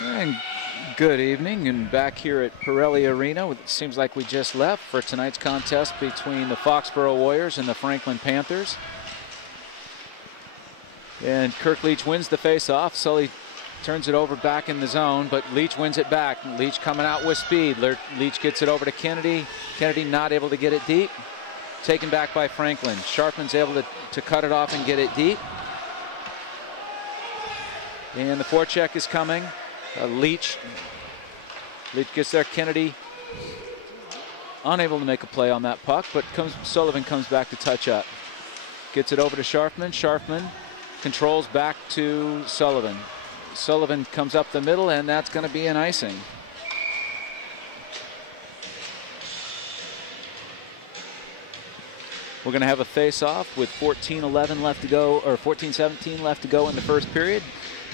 And good evening, and back here at Pirelli Arena. It seems like we just left for tonight's contest between the Foxborough Warriors and the Franklin Panthers. And Kirk Leach wins the face-off. Sully turns it over back in the zone, but Leach wins it back. Leach coming out with speed. Leach gets it over to Kennedy. Kennedy not able to get it deep. Taken back by Franklin. Sharpman's able to cut it off and get it deep. And the forecheck is coming. Leach gets there. Kennedy unable to make a play on that puck, but Sullivan comes back to touch up. Gets it over to Sharpman. Sharpman controls back to Sullivan. Sullivan comes up the middle, and that's going to be an icing. We're going to have a face-off with 14:11 left to go, or 14:17 left to go in the first period.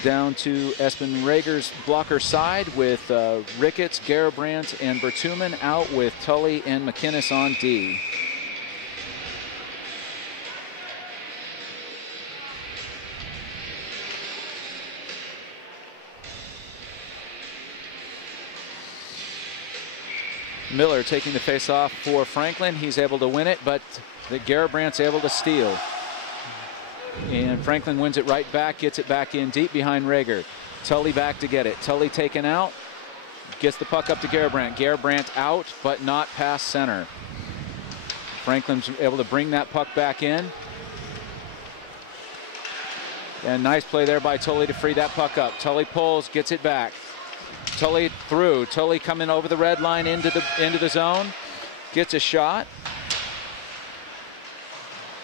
Down to Espen Rager's blocker side with Ricketts, Garabrandt, and Bertuman out with Tully and McInnes on D. Miller taking the face-off for Franklin. He's able to win it, but the Garabrandt's able to steal. And Franklin wins it right back, gets it back in deep behind Rager. Tully back to get it. Tully taken out, gets the puck up to Garabrandt. Garabrandt out, but not past center. Franklin's able to bring that puck back in. And nice play there by Tully to free that puck up. Tully pulls, gets it back. Tully through. Tully coming over the red line into the zone. Gets a shot.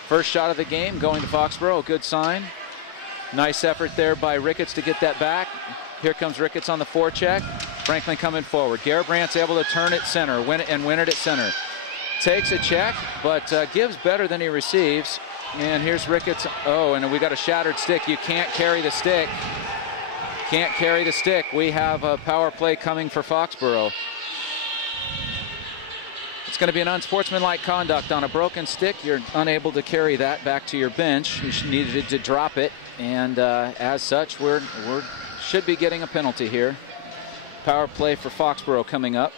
First shot of the game going to Foxborough, a good sign. Nice effort there by Ricketts to get that back. Here comes Ricketts on the forecheck. Franklin coming forward. Garabrandt's able to turn it center, win it at center. Takes a check, but gives better than he receives. And here's Ricketts. Oh, and we got a shattered stick. You can't carry the stick. Can't carry the stick. We have a power play coming for Foxborough. It's going to be an unsportsmanlike conduct on a broken stick. You're unable to carry that back to your bench. You needed to drop it, and as such, we should be getting a penalty here. Power play for Foxborough coming up.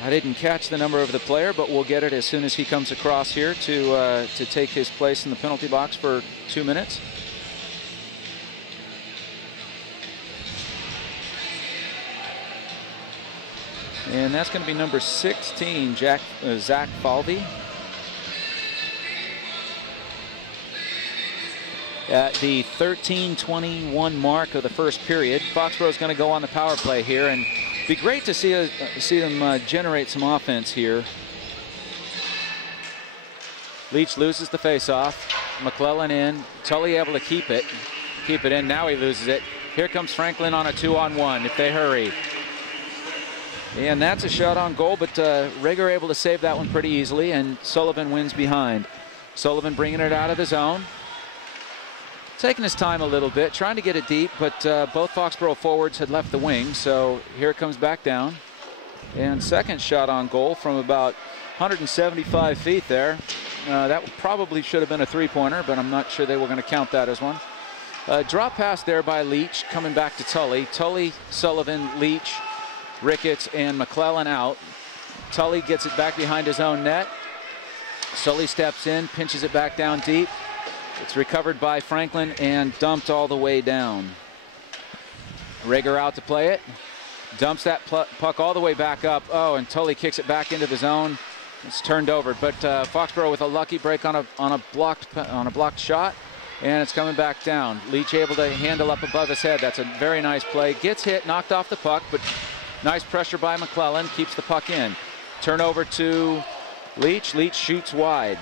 I didn't catch the number of the player, but we'll get it as soon as he comes across here to take his place in the penalty box for 2 minutes. And that's going to be number 16, Zach Falvey. At the 13:21 mark of the first period, Foxborough is going to go on the power play here, and be great to see them generate some offense here. Leach loses the face-off. McClellan in. Tully able to keep it in. Now he loses it. Here comes Franklin on a 2-on-1 if they hurry. And that's a shot on goal, but Rager able to save that one pretty easily, and Sullivan wins behind. Sullivan bringing it out of the zone. Taking his time a little bit, trying to get it deep, but both Foxborough forwards had left the wing, so here it comes back down. And second shot on goal from about 175 feet there. That probably should have been a three-pointer, but I'm not sure they were going to count that as one. Drop pass there by Leach, coming back to Tully. Tully, Sullivan, Leach, Ricketts, and McClellan out. Tully gets it back behind his own net. Sully steps in, pinches it back down deep. It's recovered by Franklin and dumped all the way down. Rager out to play it. Dumps that puck all the way back up. Oh, and Tully kicks it back into the zone. It's turned over, but Foxborough with a lucky break on a blocked shot, and it's coming back down. Leach able to handle up above his head. That's a very nice play. Gets hit, knocked off the puck, but nice pressure by McClellan. Keeps the puck in. Turnover to Leach. Leach shoots wide.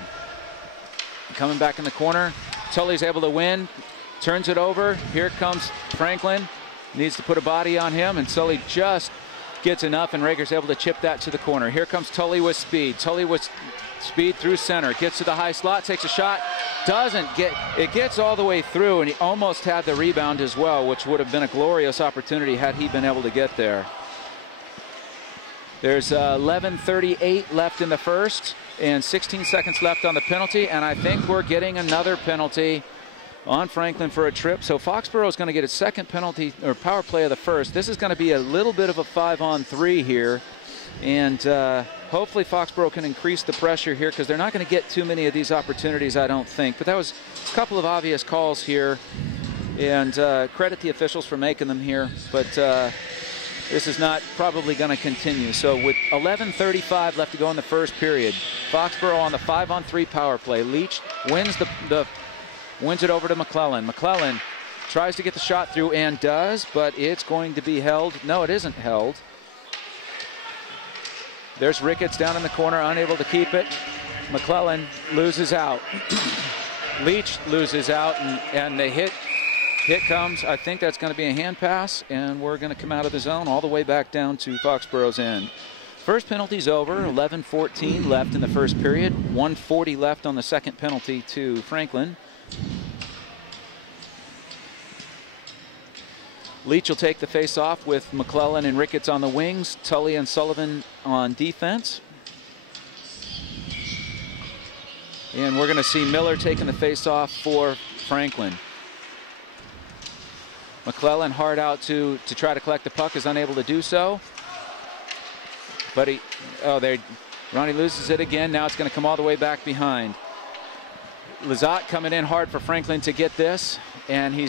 Coming back in the corner. Tully's able to win. Turns it over. Here comes Franklin. Needs to put a body on him, and Sully just gets enough, and Rager's able to chip that to the corner. Here comes Tully with speed. Tully with speed through center. Gets to the high slot, takes a shot. Doesn't get, it gets all the way through, and he almost had the rebound as well, which would have been a glorious opportunity had he been able to get there. There's 11:38 left in the first and 16 seconds left on the penalty, and I think we're getting another penalty on Franklin for a trip. So Foxborough is going to get its second penalty or power play of the first. This is going to be a little bit of a 5-on-3 here, and hopefully Foxborough can increase the pressure here because they're not going to get too many of these opportunities, I don't think. But that was a couple of obvious calls here, and credit the officials for making them here. But this is not probably going to continue. So with 11:35 left to go in the first period, Foxborough on the 5-on-3 power play. Leach wins wins it over to McClellan. McClellan tries to get the shot through and does, but it's going to be held. No, it isn't held. There's Ricketts down in the corner, unable to keep it. McClellan loses out. Leach loses out, and the hit comes. I think that's going to be a hand pass, and we're going to come out of the zone all the way back down to Foxborough's end. First penalty's over, 11:14 left in the first period, 1:40 left on the second penalty to Franklin. Leach will take the face-off with McClellan and Ricketts on the wings, Tully and Sullivan on defense. And we're going to see Miller taking the face-off for Franklin. McClellan hard out to try to collect the puck, is unable to do so. But Ronnie loses it again. Now it's going to come all the way back behind. Lizotte coming in hard for Franklin to get this, and he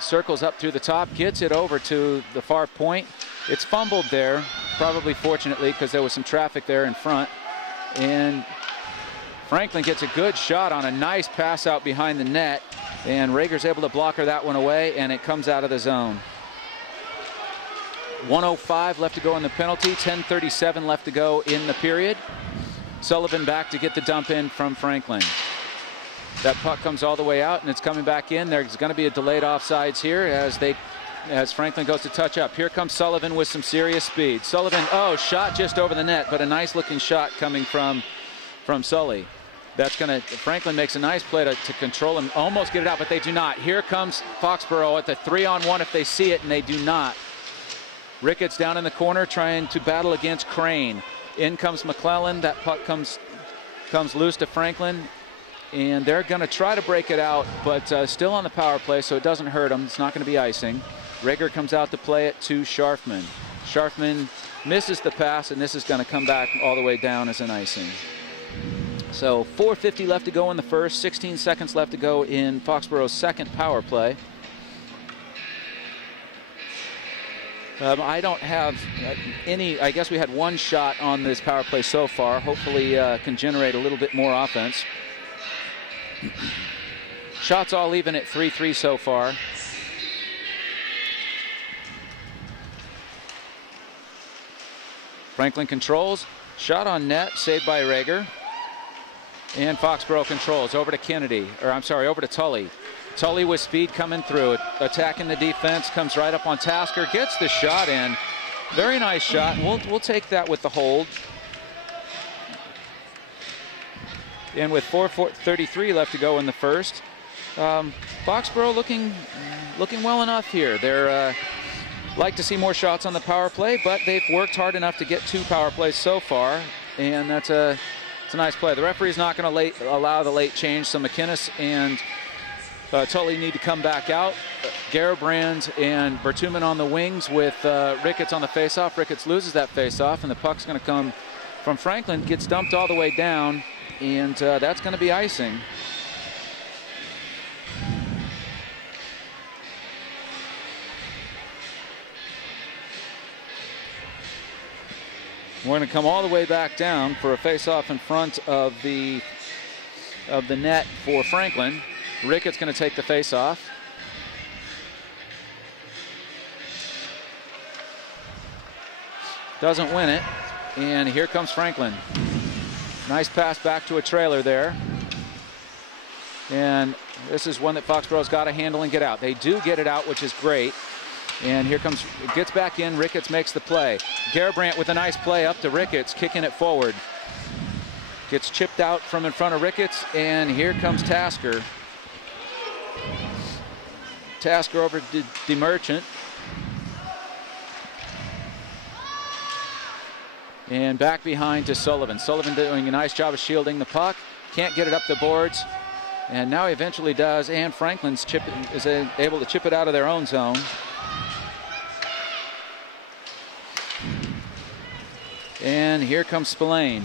circles up through the top, gets it over to the far point. It's fumbled there, probably fortunately, because there was some traffic there in front. And Franklin gets a good shot on a nice pass out behind the net, and Rager's able to blocker that one away, and it comes out of the zone. 1:05 left to go in the penalty, 10:37 left to go in the period. Sullivan back to get the dump in from Franklin. That puck comes all the way out, and it's coming back in. There's going to be a delayed offsides here as Franklin goes to touch up. Here comes Sullivan with some serious speed. Sullivan, shot just over the net, but a nice looking shot coming from Sully. Franklin makes a nice play to control him, almost get it out, but they do not. Here comes Foxborough at the 3-on-1 if they see it, and they do not. Ricketts down in the corner trying to battle against Crane. In comes McClellan. That puck comes loose to Franklin, and they're going to try to break it out, but still on the power play, so it doesn't hurt them. It's not going to be icing. Rager comes out to play it to Scharfman. Scharfman misses the pass, and this is going to come back all the way down as an icing. So 4:50 left to go in the first, 16 seconds left to go in Foxborough's second power play. I don't have any, I guess we had one shot on this power play so far. Hopefully can generate a little bit more offense. Shots all even at 3-3 so far. Franklin controls, shot on net, saved by Rager. And Foxborough controls, over to Kennedy, over to Tully. Tully with speed coming through, attacking the defense, comes right up on Tasker, gets the shot in. Very nice shot, and we'll take that with the hold. And with 4:33 left to go in the first, Foxborough looking well enough here. They're like to see more shots on the power play, but they've worked hard enough to get 2 power plays so far, and it's a nice play. The referee's not going to allow the late change, so McInnes and Tully need to come back out. Garabrand and Bertuman on the wings with Ricketts on the faceoff. Ricketts loses that faceoff, and the puck's going to come from Franklin, gets dumped all the way down, and that's going to be icing. We're going to come all the way back down for a face-off in front of the net for Franklin. Ricketts going to take the face-off. Doesn't win it, and here comes Franklin. Nice pass back to a trailer there. And this is one that Foxborough's got to handle and get out. They do get it out, which is great. And here comes, gets back in, Ricketts makes the play. Garabrand with a nice play up to Ricketts, kicking it forward. Gets chipped out from in front of Ricketts, and here comes Tasker. Tasker over to DeMerchant. And back behind to Sullivan. Sullivan doing a nice job of shielding the puck. Can't get it up the boards. And now he eventually does. And Franklin's is able to chip it out of their own zone. And here comes Spillane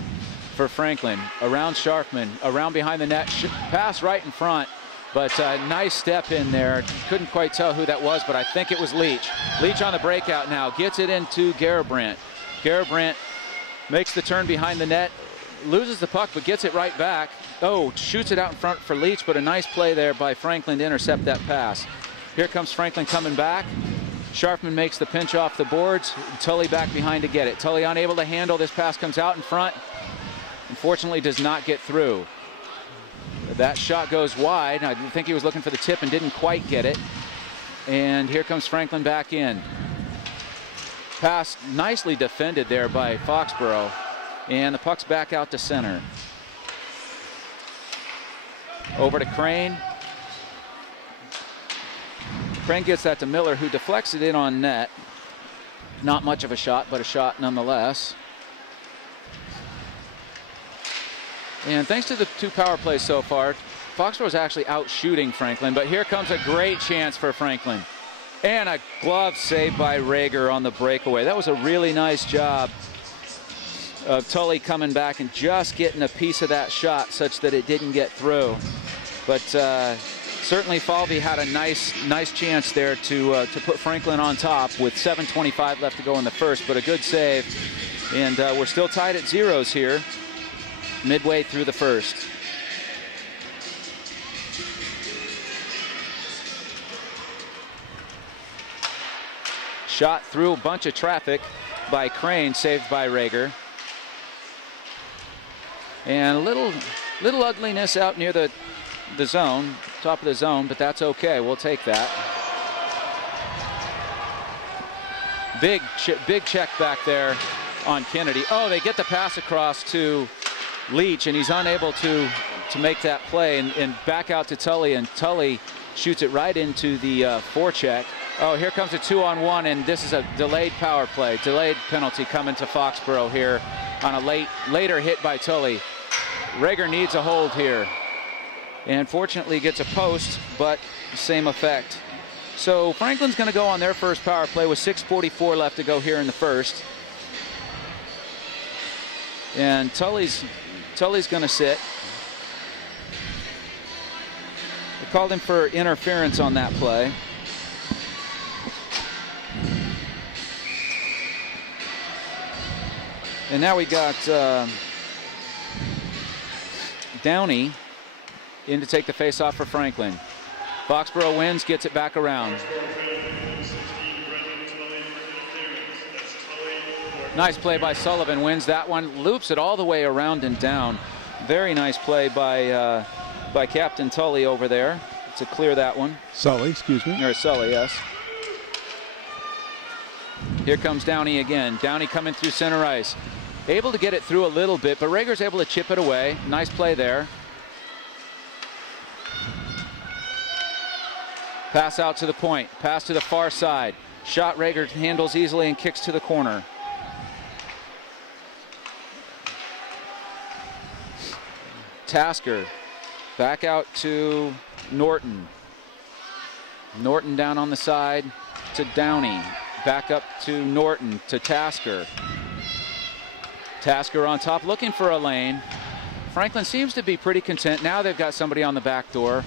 for Franklin. Around Sharfman. Around behind the net. Pass right in front. But nice step in there. Couldn't quite tell who that was, but I think it was Leach. Leach on the breakout now. Gets it into Garabrandt. Garabrandt makes the turn behind the net. Loses the puck, but gets it right back. Oh, shoots it out in front for Leach, but a nice play there by Franklin to intercept that pass. Here comes Franklin coming back. Sharfman makes the pinch off the boards. Tully back behind to get it. Tully unable to handle. This pass comes out in front. Unfortunately, does not get through. That shot goes wide. I think he was looking for the tip and didn't quite get it. And here comes Franklin back in. Pass nicely defended there by Foxborough. And the puck's back out to center. Over to Crane. Crane gets that to Miller, who deflects it in on net. Not much of a shot, but a shot nonetheless. And thanks to the 2 power plays so far, Foxborough's actually out shooting Franklin, but here comes a great chance for Franklin. And a glove save by Rager on the breakaway. That was a really nice job of Tully coming back and just getting a piece of that shot such that it didn't get through. But certainly Falvey had a nice chance there to put Franklin on top with 7:25 left to go in the first, but a good save. And we're still tied at 0s here, midway through the first. Shot through a bunch of traffic by Crane, saved by Rager. And a little ugliness out near the zone, top of the zone, but that's okay. We'll take that. Big check back there on Kennedy. Oh, they get the pass across to Leach, and he's unable to make that play, and back out to Tully, and Tully shoots it right into the forecheck. Oh, here comes a 2-on-1, and this is a delayed power play. Delayed penalty coming to Foxborough here on a later hit by Tully. Rager needs a hold here. And fortunately gets a post, but same effect. So Franklin's going to go on their first power play with 6:44 left to go here in the first. And Tully's going to sit. They called him for interference on that play. And now we got Downey in to take the face-off for Franklin. Foxborough wins, gets it back around. Nice play by Sullivan, wins that one, loops it all the way around and down. Very nice play by Captain Tully over there to clear that one. Sully, excuse me. Or Sully, yes. Here comes Downey again. Downey coming through center ice. Able to get it through a little bit, but Rager's able to chip it away. Nice play there. Pass out to the point. Pass to the far side. Shot Rager handles easily and kicks to the corner. Tasker back out to Norton. Norton down on the side to Downey. Back up to Norton to Tasker. Tasker on top looking for a lane. Franklin seems to be pretty content. Now they've got somebody on the back door.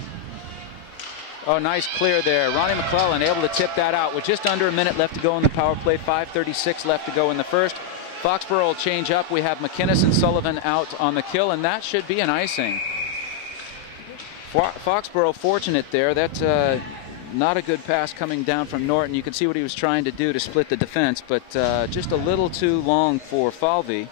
Oh, nice clear there. Ronnie McClellan able to tip that out with just under a minute left to go in the power play. 5:36 left to go in the first. Foxborough will change up. We have McInnes and Sullivan out on the kill, and that should be an icing. Foxborough fortunate there. That's not a good pass coming down from Norton. You can see what he was trying to do to split the defense, but just a little too long for Falvey.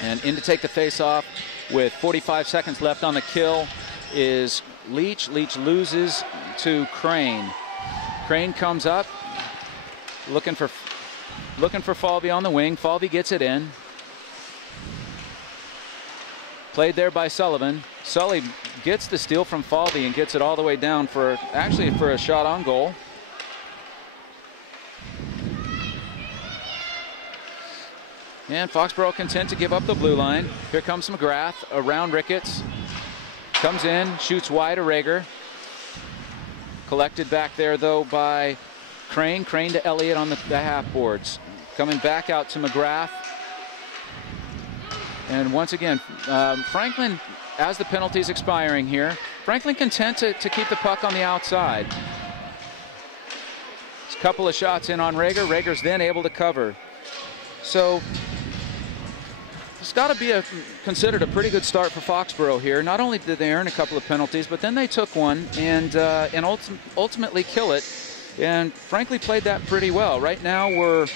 And in to take the face-off with 45 seconds left on the kill is Leach. Leach loses to Crane. Crane comes up, looking for Falvey on the wing. Falvey gets it in. Played there by Sullivan. Sully gets the steal from Falvey and gets it all the way down for a shot on goal. And Foxborough content to give up the blue line. Here comes McGrath around Ricketts. Comes in, shoots wide to Rager. Collected back there though by Crane. Crane to Elliott on the half boards. Coming back out to McGrath. And once again, Franklin, as the penalty's expiring here, Franklin content to keep the puck on the outside. A couple of shots in on Rager. Rager's then able to cover. So it's got to be considered a pretty good start for Foxborough here. Not only did they earn a couple of penalties, but then they took one and ultimately kill it. And frankly, played that pretty well. Right now,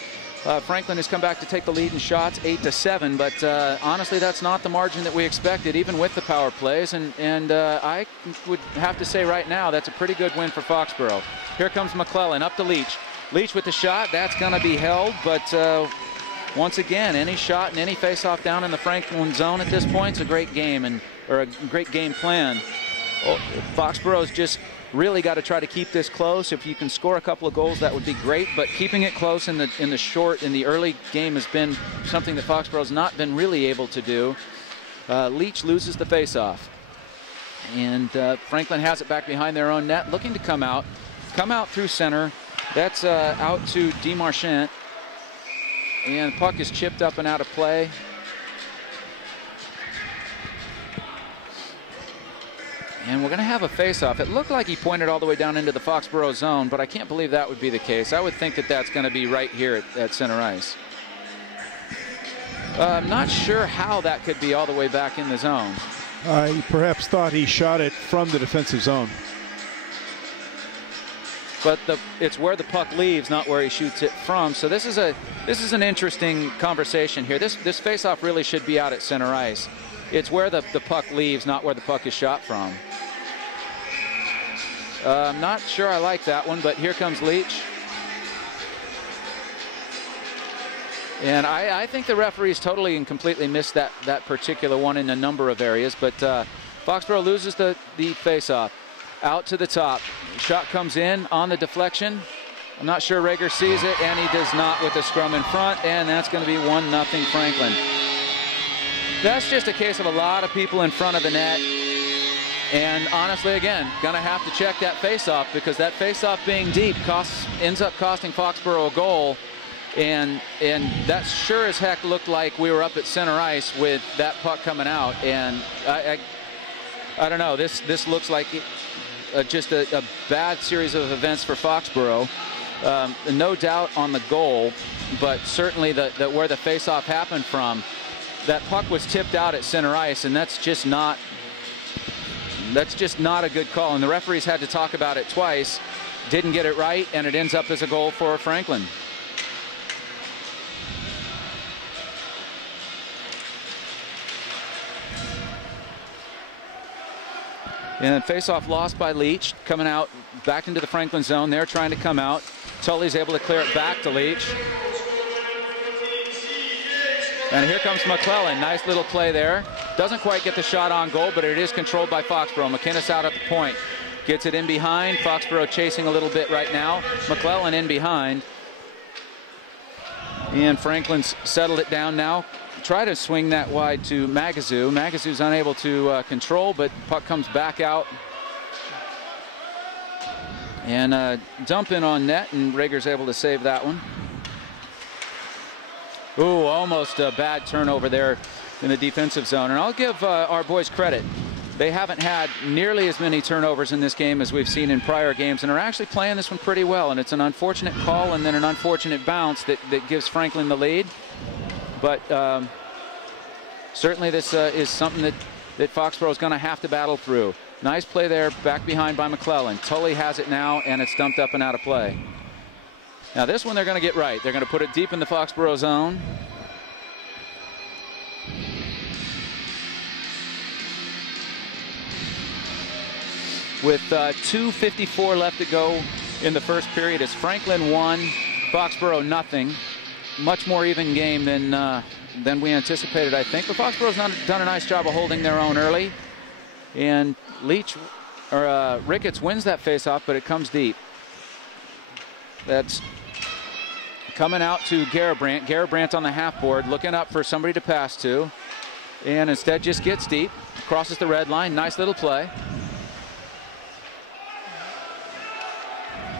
Franklin has come back to take the lead in shots, 8-7. But honestly, that's not the margin that we expected, even with the power plays. And I would have to say right now, that's a pretty good win for Foxborough. Here comes McClellan up to Leach. Leach with the shot. That's going to be held, but. Once again, any shot and any face-off down in the Franklin zone at this point is a great game or a great game plan. Foxborough's just really got to try to keep this close. If you can score a couple of goals, that would be great. But keeping it close in the early game has been something that Foxborough's not been really able to do. Leach loses the face-off, and Franklin has it back behind their own net, looking to come out through center. That's out to DeMarchand. And the puck is chipped up and out of play. And we're going to have a face-off. It looked like he pointed all the way down into the Foxborough zone, but I can't believe that would be the case. I would think that that's going to be right here at center ice. I'm not sure how that could be all the way back in the zone. He perhaps thought he shot it from the defensive zone. But it's where the puck leaves, not where he shoots it from. So this is an interesting conversation here. This face-off really should be out at center ice. It's where the puck leaves, not where the puck is shot from. I'm not sure I like that one, but here comes Leach. And I think the referees totally and completely missed that particular one in a number of areas. But Foxborough loses the face-off. Out to the top. Shot comes in on the deflection. I'm not sure Rager sees it, and he does not with the scrum in front, and that's going to be 1-0 Franklin. That's just a case of a lot of people in front of the net. And honestly, again, going to have to check that face-off, because that face-off being deep ends up costing Foxborough a goal. And that sure as heck looked like we were up at center ice with that puck coming out. And I don't know, this looks like just a bad series of events for Foxborough. No doubt on the goal, but certainly where the face-off happened from, that puck was tipped out at center ice, and that's just not a good call. And the referees had to talk about it twice, didn't get it right, and it ends up as a goal for Franklin. And face-off lost by Leach, coming out back into the Franklin zone. They're trying to come out. Tully's able to clear it back to Leach. And here comes McClellan. Nice little play there. Doesn't quite get the shot on goal, but it is controlled by Foxborough. McInnes out at the point. Gets it in behind. Foxborough chasing a little bit right now. McClellan in behind. And Franklin's settled it down now. Try to swing that wide to Magazoo. Magazoo's unable to control, but puck comes back out. And dump in on net, and Rager's able to save that one. Ooh, almost a bad turnover there in the defensive zone. And I'll give our boys credit. They haven't had nearly as many turnovers in this game as we've seen in prior games, and are actually playing this one pretty well. And it's an unfortunate call and then an unfortunate bounce that gives Franklin the lead. But certainly this is something that Foxborough is going to have to battle through. Nice play there, back behind by McClellan. Tully has it now, and it's dumped up and out of play. Now this one they're going to get right. They're going to put it deep in the Foxborough zone. With 2:54 left to go in the first period, it's Franklin 1, Foxborough nothing. Much more even game than than we anticipated, I think. But Foxborough's done a nice job of holding their own early. And Ricketts wins that faceoff, but it comes deep. That's coming out to Garabrandt. Garabrandt on the half board, looking up for somebody to pass to. And instead just gets deep, crosses the red line. Nice little play.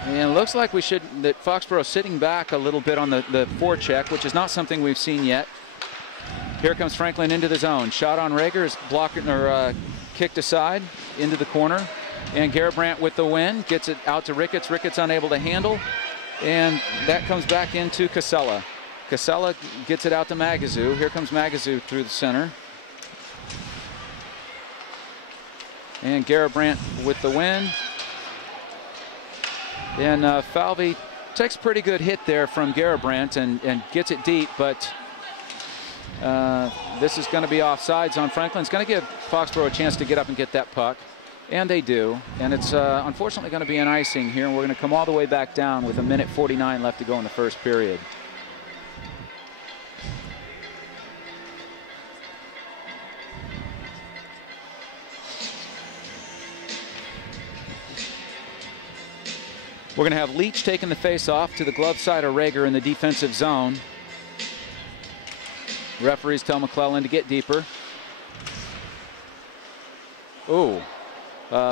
And it looks like that Foxborough sitting back a little bit on the forecheck, which is not something we've seen yet. Here comes Franklin into the zone. Shot on Rager is blocked or kicked aside into the corner. And Garabrandt with the win, gets it out to Ricketts. Ricketts unable to handle. And that comes back into Casella. Casella gets it out to Magazoo. Here comes Magazoo through the center. And Garabrandt with the win. And Falvey takes a pretty good hit there from Garabrandt and gets it deep, but this is going to be offsides on Franklin. It's going to give Foxborough a chance to get up and get that puck, and they do. And it's unfortunately going to be an icing here, and we're going to come all the way back down with 1:49 left to go in the first period. We're going to have Leach taking the face-off to the glove side of Rager in the defensive zone. Referees tell McClellan to get deeper. Ooh,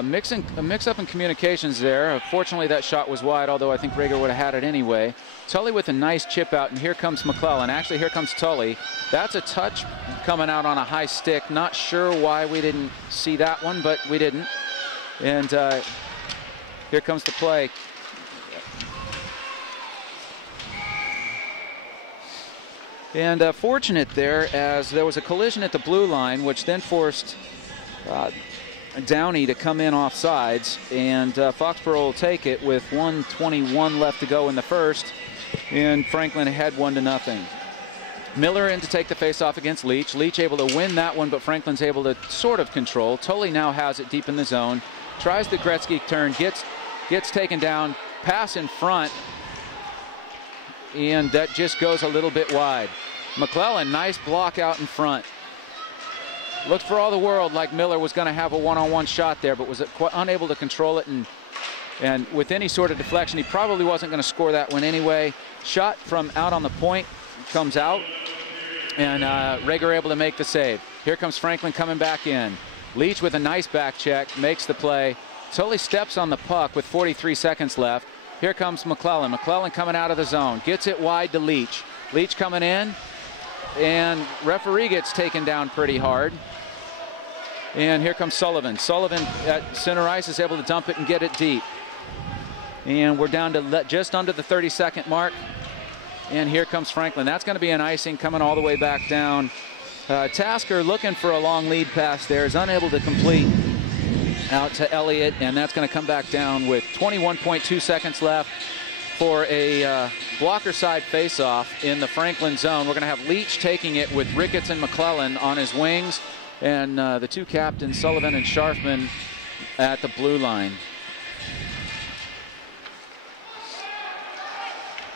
mix-up in communications there. Fortunately, that shot was wide, although I think Rager would have had it anyway. Tully with a nice chip out, and here comes McClellan. Actually, here comes Tully. That's a touch coming out on a high stick. Not sure why we didn't see that one, but we didn't. And here comes the play. And fortunate there, as there was a collision at the blue line, which then forced Downey to come in off sides, and Foxborough will take it with 1:21 left to go in the first, and Franklin ahead 1-0. Miller in to take the face-off against Leach. Leach able to win that one, but Franklin's able to sort of control. Tully now has it deep in the zone, tries the Gretzky turn, gets taken down, pass in front, and that just goes a little bit wide. McClellan, nice block out in front. Looked for all the world like Miller was going to have a one-on-one shot there, but was unable to control it, and with any sort of deflection, he probably wasn't going to score that one anyway. Shot from out on the point comes out, and Rager able to make the save. Here comes Franklin coming back in. Leach with a nice back check, makes the play. Tully steps on the puck with 43 seconds left. Here comes McClellan. McClellan coming out of the zone. Gets it wide to Leach. Leach coming in. And referee gets taken down pretty hard. And here comes Sullivan. Sullivan at center ice is able to dump it and get it deep. And we're down to just under the 30-second mark. And here comes Franklin. That's going to be an icing coming all the way back down. Tasker looking for a long lead pass there. Is unable to complete. Out to Elliott, and that's going to come back down with 21.2 seconds left for a blocker side face-off in the Franklin zone. We're going to have Leach taking it with Ricketts and McClellan on his wings, and the two captains, Sullivan and Scharfman, at the blue line.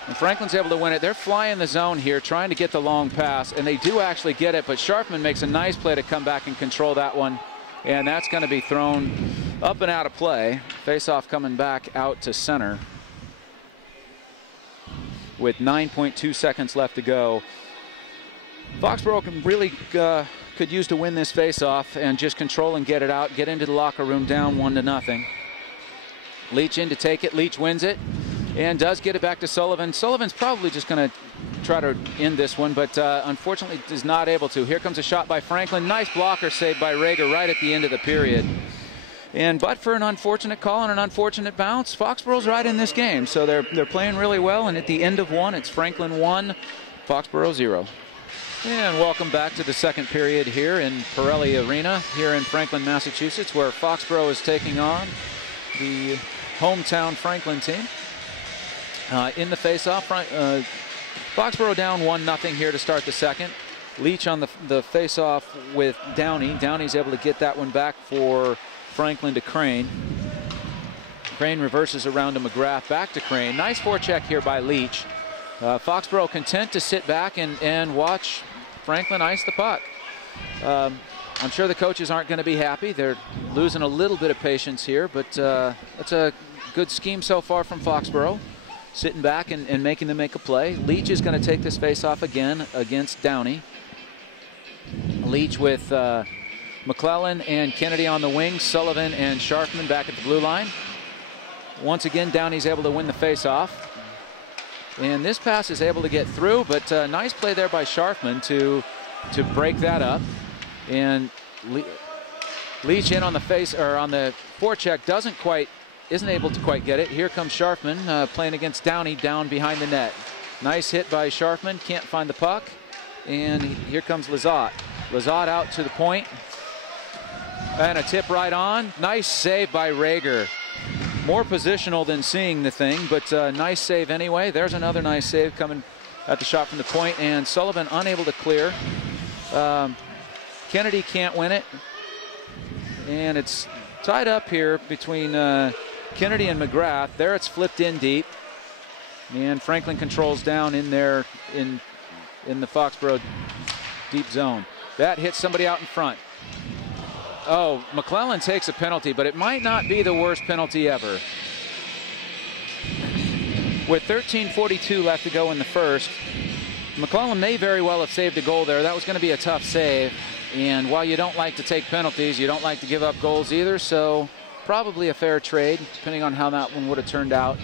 And Franklin's able to win it. They're flying the zone here, trying to get the long pass, and they do actually get it, but Scharfman makes a nice play to come back and control that one. And that's going to be thrown up and out of play. Face-off coming back out to center with 9.2 seconds left to go. Foxborough could use to win this face-off and just control and get it out, get into the locker room down 1-0. Leach in to take it. Leach wins it and does get it back to Sullivan. Sullivan's probably just going to try to end this one, but unfortunately is not able to. Here comes a shot by Franklin. Nice blocker save by Rager right at the end of the period. And but for an unfortunate call and an unfortunate bounce, Foxborough's right in this game. So they're playing really well, and at the end of one, it's Franklin 1, Foxborough 0. And welcome back to the second period here in Pirelli Arena here in Franklin, Massachusetts, where Foxborough is taking on the hometown Franklin team. In the face-off, Foxborough down 1-0 here to start the second. Leach on the face-off with Downey. Downey's able to get that one back for Franklin to Crane. Crane reverses around to McGrath, back to Crane. Nice forecheck here by Leach. Foxborough content to sit back and watch Franklin iced the puck. I'm sure the coaches aren't going to be happy. They're losing a little bit of patience here, but it's a good scheme so far from Foxborough. Sitting back and making them make a play. Leach is going to take this face-off again against Downey. Leach with McClellan and Kennedy on the wing, Sullivan and Sharfman back at the blue line. Once again, Downey's able to win the face-off. And this pass is able to get through, but nice play there by Sharfman to break that up. And Leach in on the face, or on the forecheck, isn't able to quite get it. Here comes Sharfman playing against Downey down behind the net. Nice hit by Sharfman, can't find the puck. And here comes Lizotte. Lizotte out to the point. And a tip right on. Nice save by Rager. More positional than seeing the thing, but nice save anyway. There's another nice save coming at the shot from the point, and Sullivan unable to clear. Kennedy can't win it. And it's tied up here between Kennedy and McGrath. There it's flipped in deep. And Franklin controls down in there in the Foxborough deep zone. That hits somebody out in front. Oh, McClellan takes a penalty, but it might not be the worst penalty ever. With 13:42 left to go in the first, McClellan may very well have saved a goal there. That was going to be a tough save. And while you don't like to take penalties, you don't like to give up goals either, so probably a fair trade, depending on how that one would have turned out.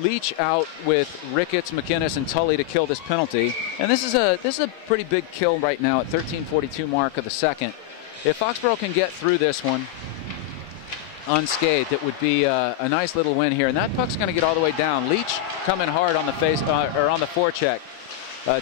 Leach out with Ricketts, McInnes, and Tully to kill this penalty. And this is a pretty big kill right now at 13:42 mark of the second. If Foxborough can get through this one unscathed, it would be a nice little win here. And that puck's going to get all the way down. Leach coming hard on the face or on the forecheck.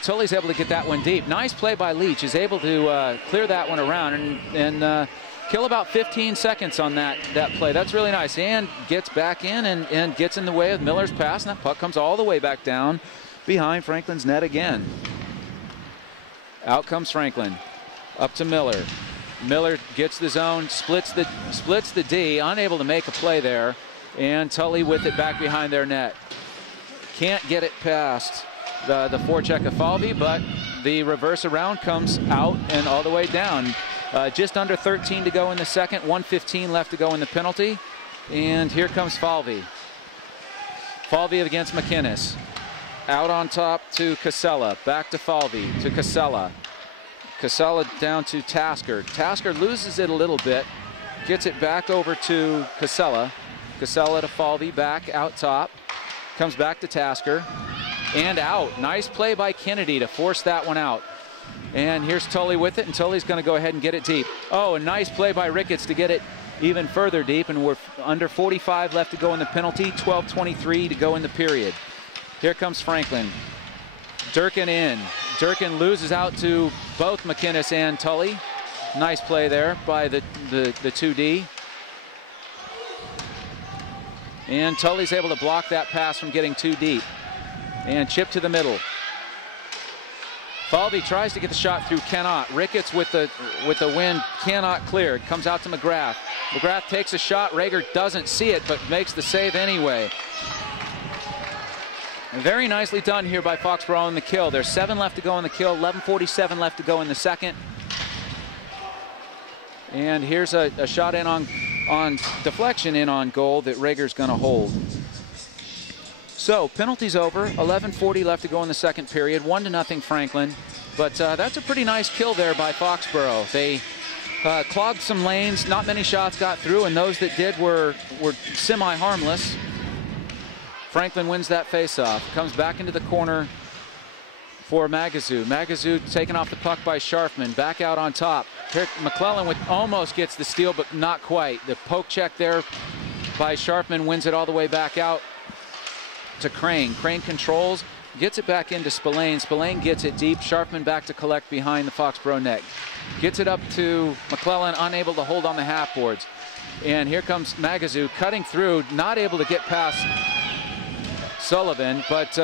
Tully's able to get that one deep. Nice play by Leach. Is able to clear that one around and kill about 15 seconds on that play. That's really nice. And gets back in and gets in the way of Miller's pass. And that puck comes all the way back down behind Franklin's net again. Out comes Franklin. Up to Miller. Miller gets the zone, splits the D, unable to make a play there, and Tully with it back behind their net. Can't get it past the forecheck of Falvey, but the reverse around comes out and all the way down. Just under 13 to go in the second, 1:15 left to go in the penalty, and here comes Falvey. Falvey against McInnes. Out on top to Casella, back to Falvey, to Casella. Casella down to Tasker. Tasker loses it a little bit, gets it back over to Casella. Casella to Falvey, back out top. Comes back to Tasker. And out. Nice play by Kennedy to force that one out. And here's Tully with it, and Tully's going to go ahead and get it deep. Oh, a nice play by Ricketts to get it even further deep, and we're under 45 left to go in the penalty, 12:23 to go in the period. Here comes Franklin. Durkin in. Durkin loses out to both McInnes and Tully. Nice play there by the 2D. And Tully's able to block that pass from getting too deep. And chip to the middle. Falvey tries to get the shot through, cannot. Ricketts with the win, cannot clear. It comes out to McGrath. McGrath takes a shot. Rager doesn't see it, but makes the save anyway. Very nicely done here by Foxborough in the kill. There's 7 left to go in the kill, 11:47 left to go in the second. And here's a shot in on deflection in on goal that Rager's going to hold. So penalties over, 11:40 left to go in the second period, 1-0 Franklin. But that's a pretty nice kill there by Foxborough. They clogged some lanes, not many shots got through, and those that did were semi-harmless. Franklin wins that face-off, comes back into the corner for Magazoo. Magazoo taken off the puck by Sharfman, back out on top. Here, McClellan almost gets the steal, but not quite. The poke check there by Sharfman wins it all the way back out to Crane. Crane controls, gets it back into Spillane. Spillane gets it deep. Sharfman back to collect behind the Foxborough net. Gets it up to McClellan, unable to hold on the half boards. And here comes Magazoo cutting through, not able to get past Sullivan, but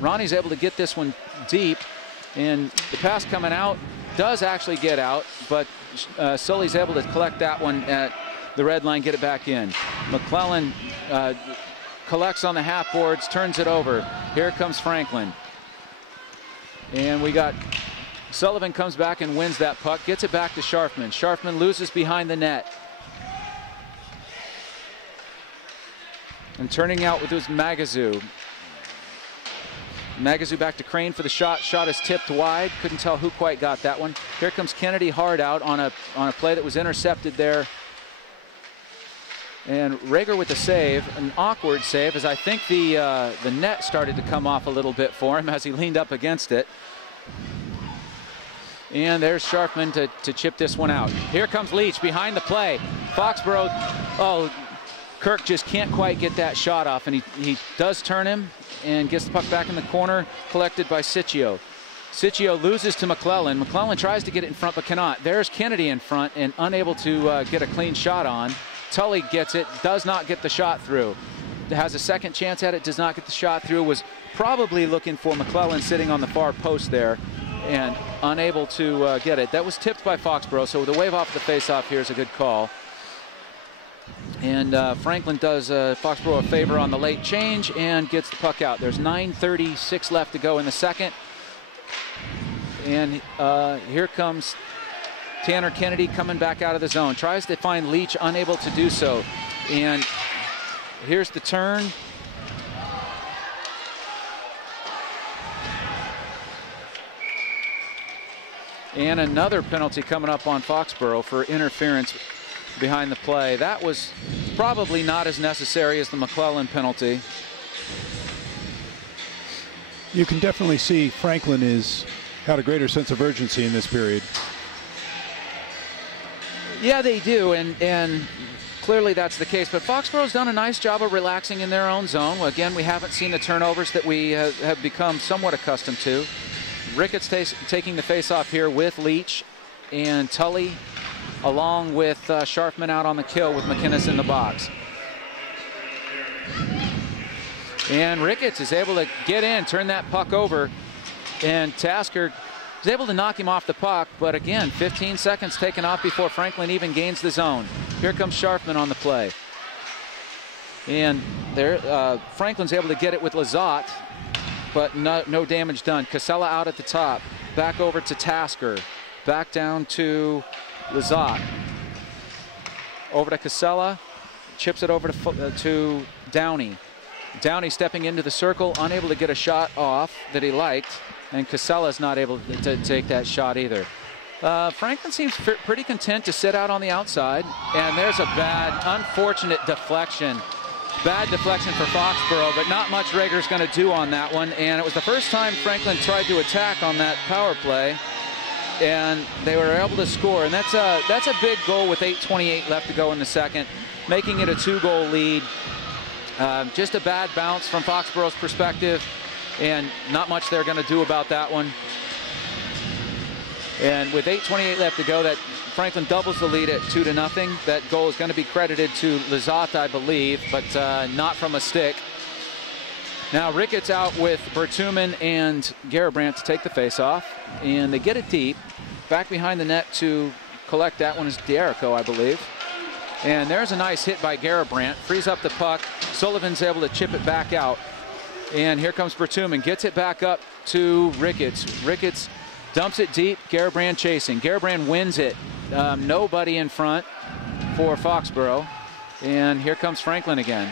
Ronnie's able to get this one deep, and the pass coming out does actually get out, but Sully's able to collect that one at the red line, get it back in. McClellan collects on the half boards, turns it over. Here comes Franklin. And we got Sullivan comes back and wins that puck, gets it back to Scharfman. Scharfman loses behind the net. And turning out with his Magazoo. Magazoo back to Crane for the shot. Shot is tipped wide. Couldn't tell who quite got that one. Here comes Kennedy hard out on a play that was intercepted there. And Rager with the save, an awkward save, as I think the net started to come off a little bit for him as he leaned up against it. And there's Scharfman to chip this one out. Here comes Leach behind the play. Foxborough, oh, Kirk just can't quite get that shot off, and he does turn him and gets the puck back in the corner, collected by Siccio. Siccio loses to McClellan. McClellan tries to get it in front but cannot. There's Kennedy in front and unable to get a clean shot on. Tully gets it, does not get the shot through. Has a second chance at it, does not get the shot through. Was probably looking for McClellan sitting on the far post there and unable to get it. That was tipped by Foxborough, so the wave off the face-off here is a good call. And Franklin does Foxborough a favor on the late change and gets the puck out. There's 9:36 left to go in the second. And here comes Tanner Kennedy coming back out of the zone. Tries to find Leach, unable to do so. And here's the turn. And another penalty coming up on Foxborough for interference behind the play. That was probably not as necessary as the McClellan penalty. You can definitely see Franklin had a greater sense of urgency in this period. Yeah, they do, and clearly that's the case. But Foxborough's done a nice job of relaxing in their own zone. Again, we haven't seen the turnovers that we have become somewhat accustomed to. Ricketts taking the face-off here with Leach and Tully, along with Scharfman out on the kill with McInnes in the box. And Ricketts is able to get in, turn that puck over, and Tasker is able to knock him off the puck, but again, 15 seconds taken off before Franklin even gains the zone. Here comes Scharfman on the play. And there, Franklin's able to get it with Lizotte, but no damage done. Casella out at the top, back over to Tasker, back down to Lizotte. Over to Casella, chips it over to Downey. Downey stepping into the circle, unable to get a shot off that he liked, and Casella's not able to take that shot either. Franklin seems pretty content to sit out on the outside, and there's a bad, unfortunate deflection. Bad deflection for Foxborough, but not much Rager's going to do on that one, and it was the first time Franklin tried to attack on that power play, and they were able to score, and that's a big goal with 8:28 left to go in the second, making it a 2-goal lead. Just a bad bounce from Foxborough's perspective, and not much they're going to do about that one. And with 8:28 left to go, that Franklin doubles the lead at 2-0. That goal is going to be credited to Lizotte, I believe, but not from a stick. Now Ricketts out with Bertuman and Garabrandt to take the face-off, and they get it deep. Back behind the net to collect that one is D'Erico, I believe. And there's a nice hit by Garabrandt, frees up the puck. Sullivan's able to chip it back out. And here comes Bertuman, gets it back up to Ricketts. Ricketts dumps it deep, Garabrandt chasing. Garabrandt wins it. Nobody in front for Foxborough. And here comes Franklin again.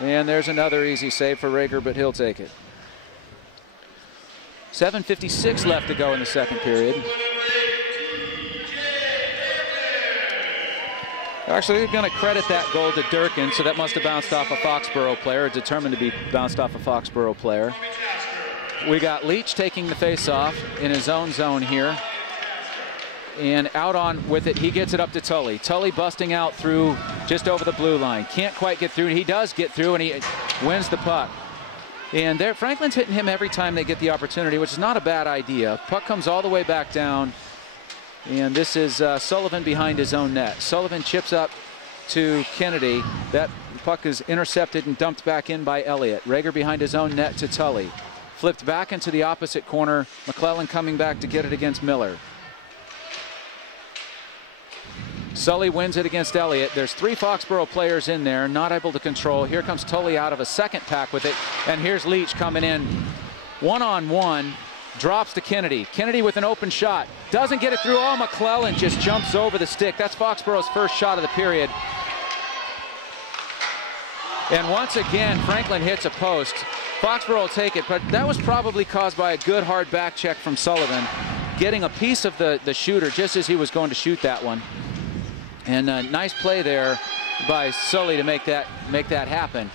And there's another easy save for Rager, but he'll take it. 7:56 left to go in the second period. Actually, they're going to credit that goal to Durkin, so that must have bounced off a Foxborough player, determined to be bounced off a Foxborough player. We got Leach taking the face-off in his own zone here. And out on with it, he gets it up to Tully. Tully busting out through just over the blue line. Can't quite get through. He does get through, and he wins the puck. And there, Franklin's hitting him every time they get the opportunity, which is not a bad idea. Puck comes all the way back down. And this is Sullivan behind his own net. Sullivan chips up to Kennedy. That puck is intercepted and dumped back in by Elliott. Rager behind his own net to Tully. Flipped back into the opposite corner. McClellan coming back to get it against Miller. Sully wins it against Elliott. There's 3 Foxborough players in there, not able to control. Here comes Tully out of a second pack with it. And here's Leach coming in one-on-one. Drops to Kennedy. Kennedy with an open shot. Doesn't get it through. Oh, McClellan just jumps over the stick. That's Foxborough's first shot of the period. And once again, Franklin hits a post. Foxborough will take it, but that was probably caused by a good hard back check from Sullivan, getting a piece of the shooter just as he was going to shoot that one. And a nice play there by Sully to make that happen.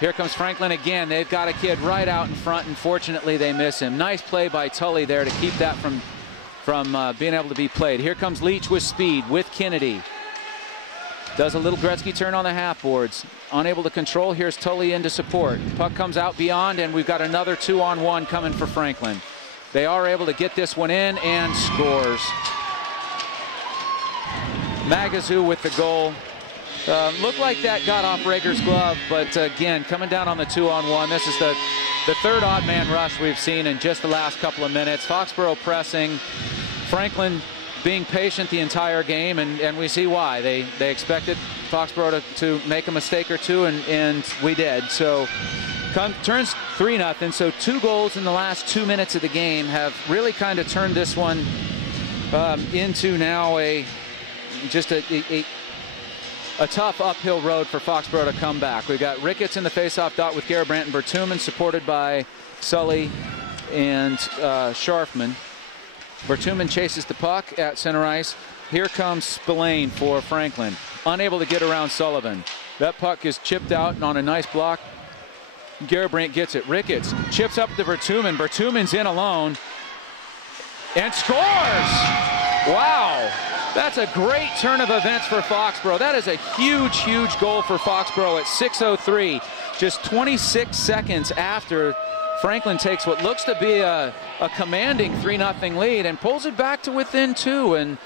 Here comes Franklin again. They've got a kid right out in front, and fortunately they miss him. Nice play by Tully there to keep that from being able to be played. Here comes Leach with speed with Kennedy. Does a little Gretzky turn on the half boards. Unable to control. Here's Tully into support. Puck comes out beyond, and we've got another 2-on-1 coming for Franklin. They are able to get this one in and scores. Magazoo with the goal. Looked like that got off Rager's glove, but again, coming down on the 2-on-1. This is the third odd man rush we've seen in just the last couple of minutes. Foxborough pressing. Franklin being patient the entire game, and we see why. They expected Foxborough to make a mistake or two, and we did. So turns 3-0. So 2 goals in the last 2 minutes of the game have really kind of turned this one into now just a tough uphill road for Foxborough to come back. We've got Ricketts in the faceoff dot with Garabrandt and Bertuman, supported by Sully and Scharfman. Bertuman chases the puck at center ice. Here comes Spillane for Franklin. Unable to get around Sullivan. That puck is chipped out and on a nice block. Garabrandt gets it. Ricketts chips up to Bertuman. Bertuman's in alone and scores! Wow! That's a great turn of events for Foxborough. That is a huge, huge goal for Foxborough at 6:03. Just 26 seconds after Franklin takes what looks to be a commanding 3-0 lead and pulls it back to within 2. And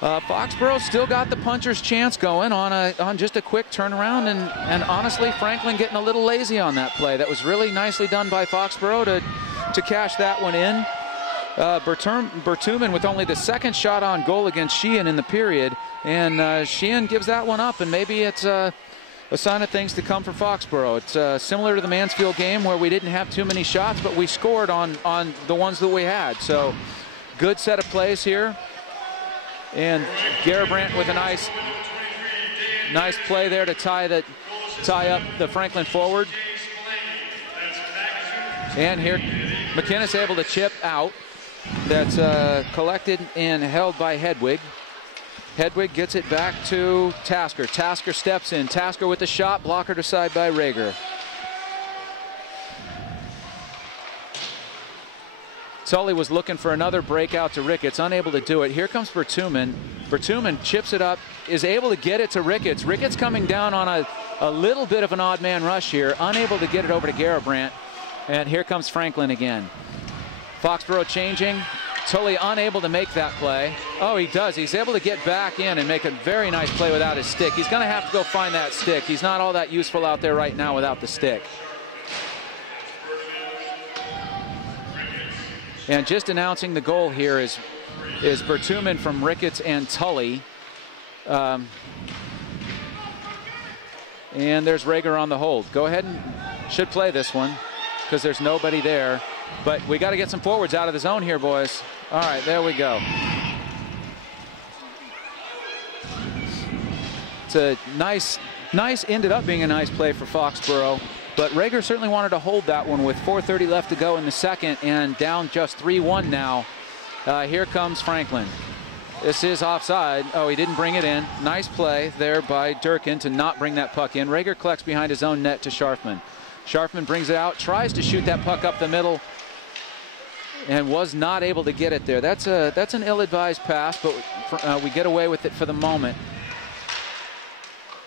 Foxborough still got the puncher's chance going on just a quick turnaround. And honestly, Franklin getting a little lazy on that play. That was really nicely done by Foxborough to cash that one in. Bertuman with only the second shot on goal against Sheehan in the period, and Sheehan gives that one up, and maybe it's a sign of things to come for Foxborough. It's similar to the Mansfield game where we didn't have too many shots, but we scored on the ones that we had. So good set of plays here, and Garabrandt with a nice play there to tie up the Franklin forward. And here McInnes able to chip out. That's collected and held by Hedwig. Hedwig gets it back to Tasker. Tasker steps in. Tasker with the shot, blocker aside by Rager. Tully was looking for another breakout to Ricketts, unable to do it. Here comes Bertuman. Bertuman chips it up, is able to get it to Ricketts. Ricketts coming down on a little bit of an odd man rush here, unable to get it over to Garabrandt. And here comes Franklin again. Foxborough changing. Tully unable to make that play. Oh, he does. He's able to get back in and make a very nice play without his stick. He's going to have to go find that stick. He's not all that useful out there right now without the stick. And just announcing the goal here is Bertuman from Ricketts and Tully. And there's Rager on the hold. Go ahead and should play this one because there's nobody there. But we got to get some forwards out of the zone here, boys. All right, there we go. It's a nice, ended up being a nice play for Foxborough. But Rager certainly wanted to hold that one with 4:30 left to go in the second and down just 3-1 now. Here comes Franklin. This is offside. Oh, he didn't bring it in. Nice play there by Durkin to not bring that puck in. Rager collects behind his own net to Scharfman. Scharfman brings it out, tries to shoot that puck up the middle, and was not able to get it there. That's an ill-advised pass, but we get away with it for the moment.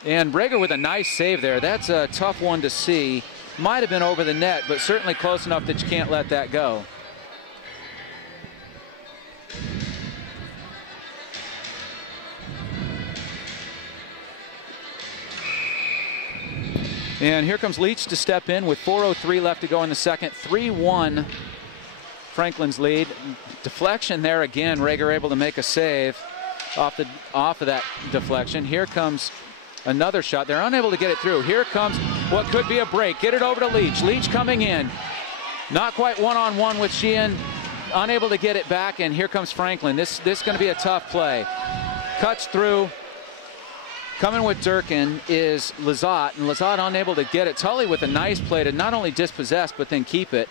And Rager with a nice save there. That's a tough one to see. Might have been over the net, but certainly close enough that you can't let that go. And here comes Leach to step in with 4:03 left to go in the second. 3-1 Franklin's lead. Deflection there again. Rager able to make a save. off of that deflection. Here comes another shot. They're unable to get it through. Here comes what could be a break. Get it over to Leach. Leach coming in. Not quite one-on-one with Sheehan. Unable to get it back, and here comes Franklin. This is going to be a tough play. Cuts through. Coming with Durkin is Lizotte, and Lizotte unable to get it. Tully with a nice play to not only dispossess, but then keep it.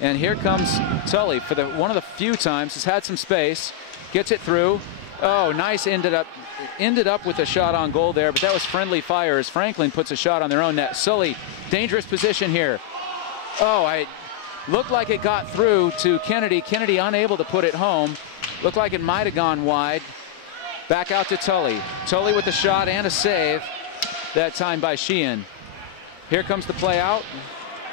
And here comes Tully for one of the few times. Has had some space. Gets it through. Oh, nice. Ended up with a shot on goal there, but that was friendly fire as Franklin puts a shot on their own net. Sully, dangerous position here. Oh, looked like it got through to Kennedy. Kennedy unable to put it home. Looked like it might have gone wide. Back out to Tully. Tully with a shot and a save, that time by Sheehan. Here comes the play out.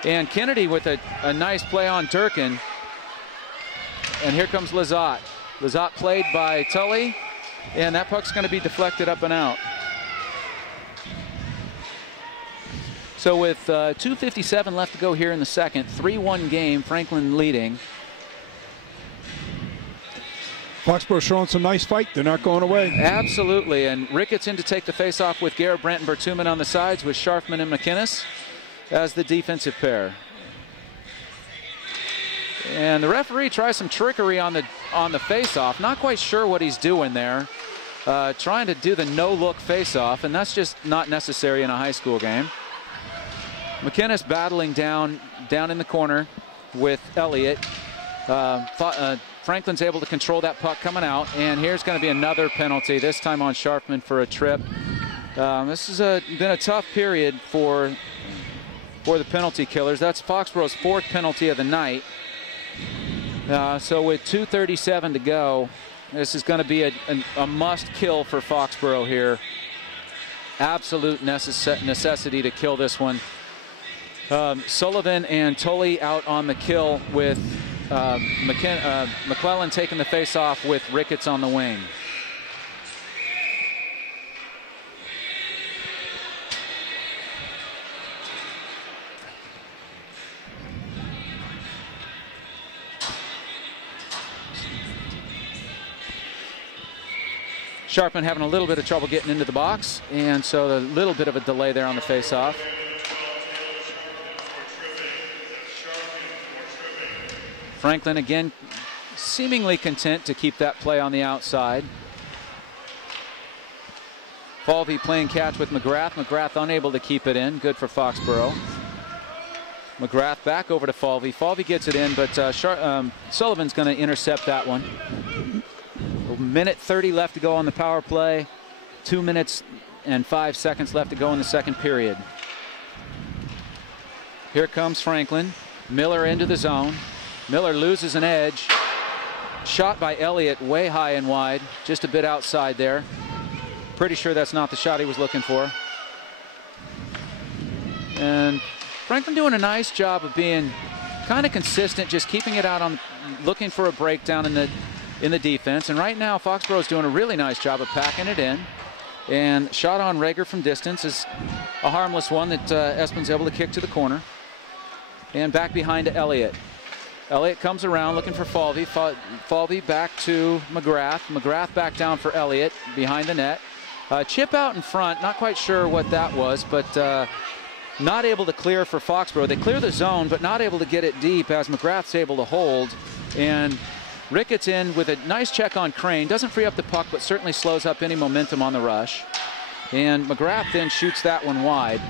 And Kennedy with a nice play on Durkin. And here comes Lizotte. Lizotte played by Tully. And that puck's going to be deflected up and out. So with 2:57 left to go here in the second, 3-1 game, Franklin leading. Foxborough showing some nice fight. They're not going away. Absolutely, and Ricketts in to take the face-off with Garrett Brent and Bertuman on the sides with Scharfman and McInnes as the defensive pair. And the referee tries some trickery on the face-off. Not quite sure what he's doing there. Trying to do the no-look face-off, and that's just not necessary in a high school game. McInnes battling down in the corner with Elliott. Franklin's able to control that puck coming out, and here's going to be another penalty, this time on Scharfman for a trip. This has been a tough period for the penalty killers. That's Foxborough's 4th penalty of the night. So with 2:37 to go, this is going to be a must-kill for Foxborough here. Absolute necessity to kill this one. Sullivan and Tully out on the kill with McClellan taking the face-off with Ricketts on the wing. Scharfman having a little bit of trouble getting into the box, and so a little bit of a delay there on the face-off. Franklin again seemingly content to keep that play on the outside. Falvey playing catch with McGrath. McGrath unable to keep it in. Good for Foxborough. McGrath back over to Falvey. Falvey gets it in, but Sullivan's going to intercept that one. 1:30 left to go on the power play. 2 minutes and 5 seconds left to go in the second period. Here comes Franklin. Miller into the zone. Miller loses an edge. Shot by Elliott way high and wide. Just a bit outside there. Pretty sure that's not the shot he was looking for. And Franklin doing a nice job of being kind of consistent, just keeping it out on, looking for a breakdown in the defense. And right now, Foxborough's doing a really nice job of packing it in. And shot on Rager from distance is a harmless one that Espin's able to kick to the corner. And back behind to Elliott. Elliott comes around looking for Falvey. Falvey back to McGrath. McGrath back down for Elliott behind the net. Chip out in front. Not quite sure what that was, but not able to clear for Foxborough. They clear the zone, but not able to get it deep as McGrath's able to hold. And Ricketts in with a nice check on Crane. Doesn't free up the puck, but certainly slows up any momentum on the rush. And McGrath then shoots that one wide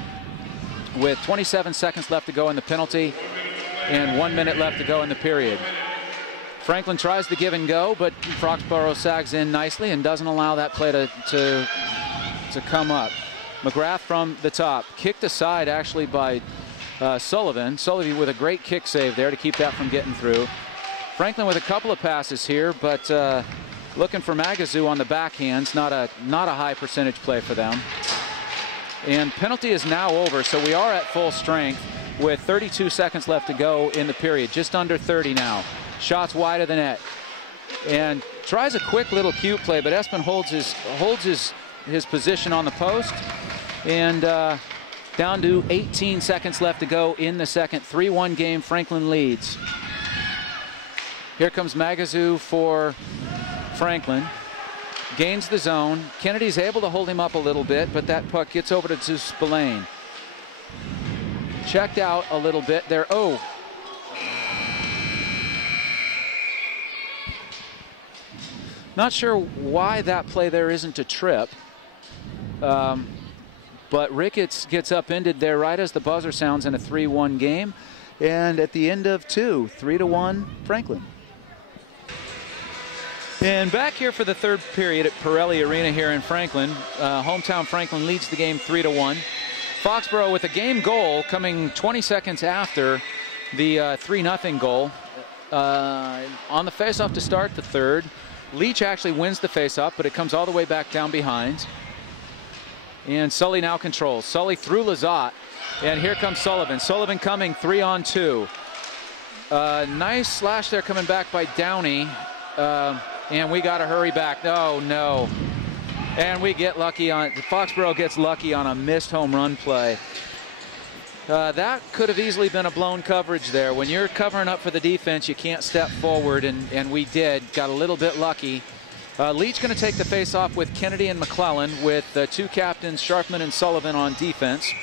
with 27 seconds left to go in the penalty and 1 minute left to go in the period. Franklin tries to give and go, but Foxborough sags in nicely and doesn't allow that play to come up. McGrath from the top, kicked aside actually by Sullivan. Sullivan with a great kick save there to keep that from getting through. Franklin with a couple of passes here, but looking for Magazoo on the backhands. Not a high percentage play for them. And penalty is now over, so we are at full strength with 32 seconds left to go in the period. Just under 30 now. Shots wide of the net. And tries a quick little cute play, but Espin holds his position on the post. And down to 18 seconds left to go in the second. 3-1 game, Franklin leads. Here comes Magazoo for Franklin. gains the zone. Kennedy's able to hold him up a little bit, but that puck gets over to Spillane. Checked out a little bit there. Oh. Not sure why that play there isn't a trip. But Ricketts gets upended there right as the buzzer sounds in a 3-1 game. And at the end of 2, 3-1 Franklin. And back here for the third period at Pirelli Arena here in Franklin. Hometown Franklin leads the game 3-1. Foxborough with a game goal coming 20 seconds after the 3-0 goal. On the faceoff to start the third. Leach actually wins the faceoff, but it comes all the way back down behind. And Sully now controls. Sully through Lizotte. And here comes Sullivan. Sullivan coming 3-on-2. Nice slash there coming back by Downey. And we got to hurry back. Oh, no. And we get lucky on, Foxborough gets lucky on a missed home run play. That could have easily been a blown coverage there. When you're covering up for the defense, you can't step forward, and we did. Got a little bit lucky. Leach going to take the face-off with Kennedy and McClellan, with two captains, Sharpman and Sullivan, on defense.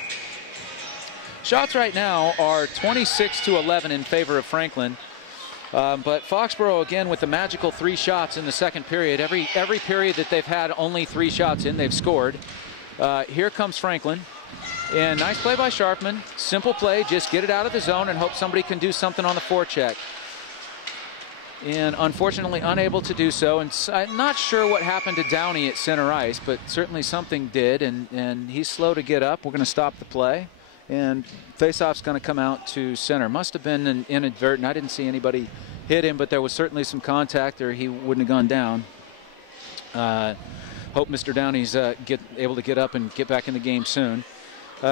Shots right now are 26-11 in favor of Franklin. But Foxborough, again, with the magical 3 shots in the second period. Every period that they've had only 3 shots in, they've scored. Here comes Franklin. And nice play by Sharpman. Simple play, just get it out of the zone and hope somebody can do something on the forecheck. And unfortunately unable to do so. And I'm not sure what happened to Downey at center ice, but certainly something did, and he's slow to get up. We're going to stop the play, and faceoff's going to come out to center. Must have been an inadvertent. I didn't see anybody hit him, but there was certainly some contact, or he wouldn't have gone down. Hope Mr. Downey's able to get up and get back in the game soon.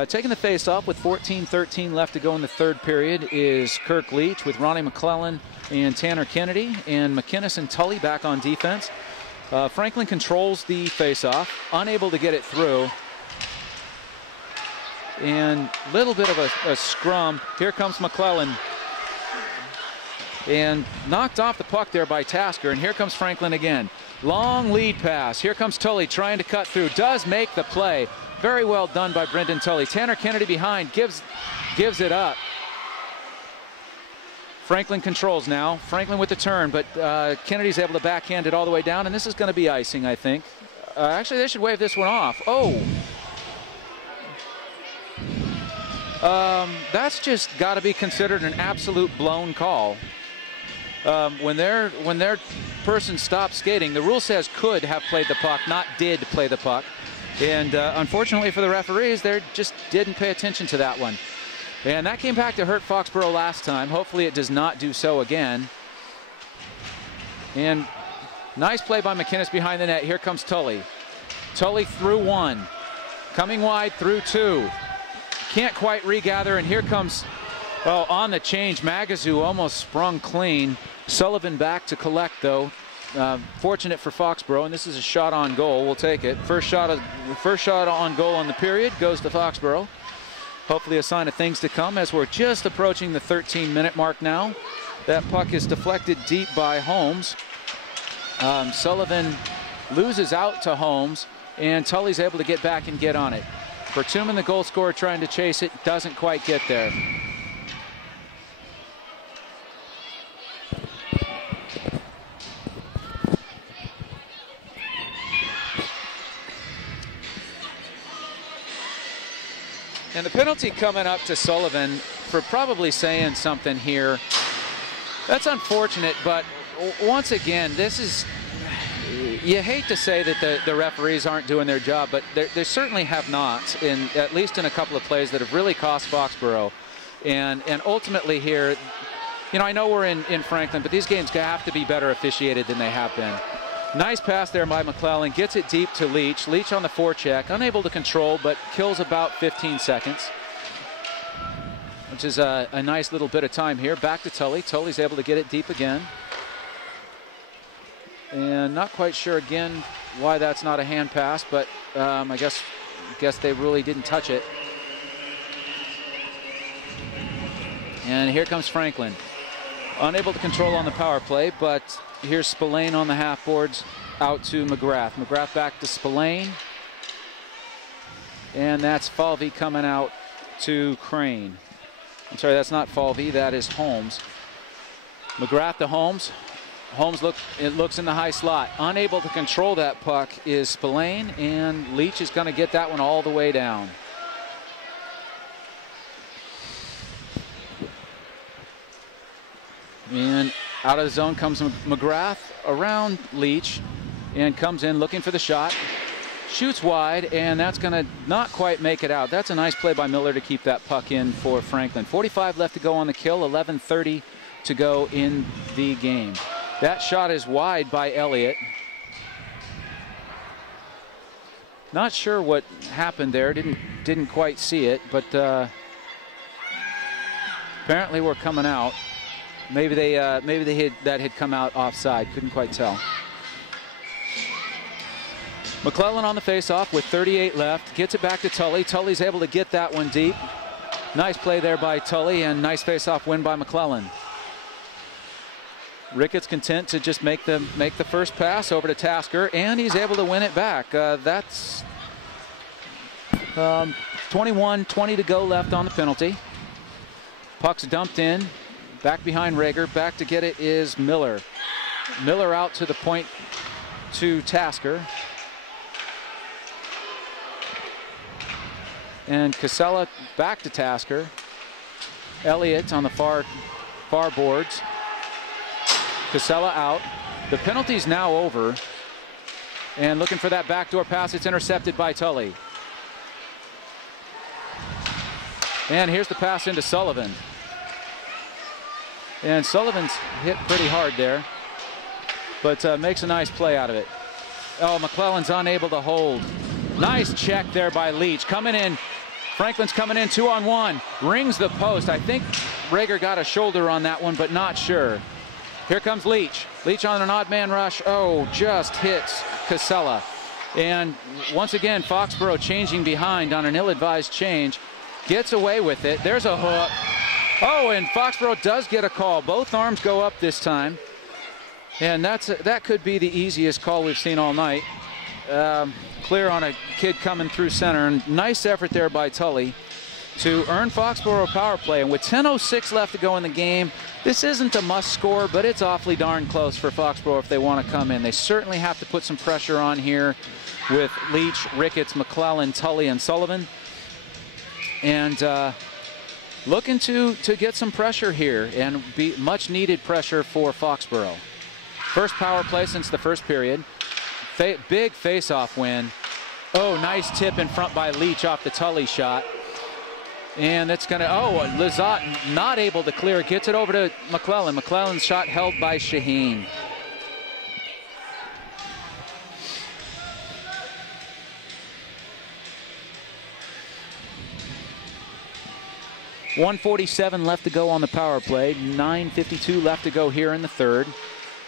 Taking the face-off with 14-13 left to go in the third period is Kirk Leach, with Ronnie McClellan and Tanner Kennedy, and McInnes and Tully back on defense. Franklin controls the face-off, unable to get it through. And a little bit of a scrum. Here comes McClellan. And knocked off the puck there by Tasker, and here comes Franklin again. Long lead pass. Here comes Tully trying to cut through. Does make the play. Very well done by Brendan Tully. Tanner Kennedy behind, gives it up. Franklin controls now. Franklin with the turn, but Kennedy's able to backhand it all the way down, and this is going to be icing, I think. Actually, they should wave this one off. Oh. That's just got to be considered an absolute blown call. When their person stops skating, the rule says could have played the puck, not did play the puck. And unfortunately for the referees, they just didn't pay attention to that one. And that came back to hurt Foxborough last time. Hopefully it does not do so again. And nice play by McInnes behind the net. Here comes Tully. Tully through 1. Coming wide through 2. Can't quite regather, and here comes, oh, on the change, Magazoo almost sprung clean. Sullivan back to collect, though. Fortunate for Foxborough, and this is a shot on goal. We'll take it. First shot on goal on the period goes to Foxborough. Hopefully a sign of things to come as we're just approaching the 13-minute mark now. That puck is deflected deep by Holmes. Sullivan loses out to Holmes, and Tully's able to get back and get on it. Bertuman, the goal scorer, trying to chase it, doesn't quite get there. And the penalty coming up to Sullivan for probably saying something here. That's unfortunate, but once again, this is, you hate to say that the referees aren't doing their job, but they certainly have not, at least in a couple of plays that have really cost Foxborough. And ultimately here, you know, I know we're in Franklin, but these games have to be better officiated than they have been. Nice pass there by McClellan, gets it deep to Leach. Leach on the forecheck, unable to control, but kills about 15 seconds, which is a nice little bit of time here. Back to Tully. Tully's able to get it deep again. And not quite sure again why that's not a hand pass, but I guess they really didn't touch it. And here comes Franklin. Unable to control on the power play, but here's Spillane on the half boards out to McGrath. McGrath back to Spillane. And that's Falvey coming out to Crane. I'm sorry, that's not Falvey, that is Holmes. McGrath to Holmes. Holmes looks in the high slot. Unable to control that puck is Spillane, and Leach is going to get that one all the way down. And out of the zone comes McGrath around Leach and comes in looking for the shot. Shoots wide, and that's going to not quite make it out. That's a nice play by Miller to keep that puck in for Franklin. 45 left to go on the kill, 11:30 to go in the game. That shot is wide by Elliott. Not sure what happened there. Didn't quite see it, but apparently we're coming out. Maybe that had come out offside. Couldn't quite tell. McClellan on the faceoff with 38 left. Gets it back to Tully. Tully's able to get that one deep. Nice play there by Tully, and nice faceoff win by McClellan. Ricketts content to just make the first pass over to Tasker, and he's able to win it back. That's 21-20 to go left on the penalty. Puck's dumped in. Back behind Rager. Back to get it is Miller. Miller out to the point to Tasker. And Casella back to Tasker. Elliott on the far boards. Casella out. The penalty's now over. And looking for that backdoor pass. It's intercepted by Tully. And here's the pass into Sullivan. And Sullivan's hit pretty hard there, but makes a nice play out of it. Oh, McClellan's unable to hold. Nice check there by Leach. Coming in, Franklin's coming in 2-on-1. Rings the post. I think Rager got a shoulder on that one, but not sure. Here comes Leach. Leach on an odd man rush. Oh, just hits Casella. And once again, Foxborough changing behind on an ill-advised change. Gets away with it. There's a hook. Oh, and Foxborough does get a call. Both arms go up this time. And that could be the easiest call we've seen all night. Clear on a kid coming through center. And nice effort there by Tully to earn Foxborough power play. And with 10:06 left to go in the game, this isn't a must score, but it's awfully darn close for Foxborough if they want to come in. They certainly have to put some pressure on here with Leach, Ricketts, McClellan, Tully, and Sullivan. And looking to get some pressure here, and be much needed pressure for Foxborough. First power play since the first period. Big face-off win. Oh, nice tip in front by Leach off the Tully shot. And it's going to, Lizotte not able to clear. Gets it over to McClellan. McClellan's shot held by Shaheen. .147 left to go on the power play. 9:52 left to go here in the third.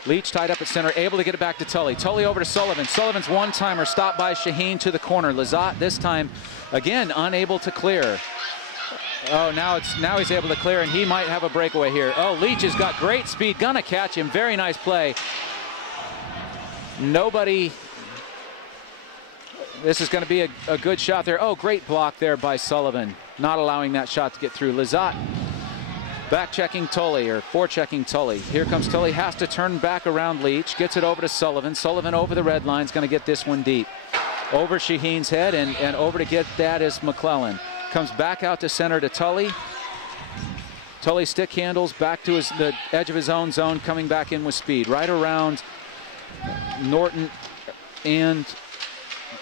Leach tied up at center, able to get it back to Tully. Tully over to Sullivan. Sullivan's one-timer stopped by Shaheen to the corner. Lizotte this time, again, unable to clear. Oh, now he's able to clear, and he might have a breakaway here. Oh, Leach has got great speed. Gonna catch him. Very nice play. Nobody. This is going to be a good shot there. Oh, great block there by Sullivan. Not allowing that shot to get through. Lizotte back-checking Tully, or forechecking Tully. Here comes Tully. Has to turn back around Leach. Gets it over to Sullivan. Sullivan over the red line. Is going to get this one deep. Over Shaheen's head, and over to get that is McClellan. Comes back out to center to Tully. Tully stick handles back to the edge of his own zone, coming back in with speed. Right around Norton, and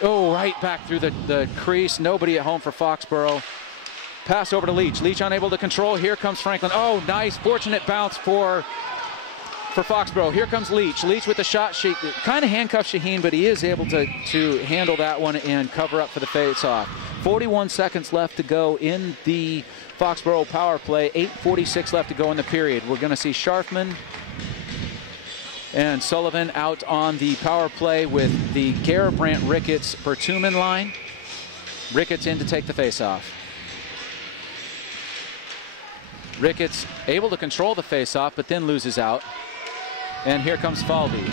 right back through the crease. Nobody at home for Foxborough. Pass over to Leach. Leach unable to control. Here comes Franklin. Oh, nice. Fortunate bounce for Foxborough. Here comes Leach. Leach with the shot. She kind of handcuffed Shaheen, but he is able to handle that one and cover up for the face-off. 41 seconds left to go in the Foxborough power play. 8:46 left to go in the period. We're going to see Scharfman and Sullivan out on the power play with the Garabrandt, Ricketts, Bertuman line. Ricketts in to take the face-off. Ricketts able to control the face-off, but then loses out. And here comes Falvey.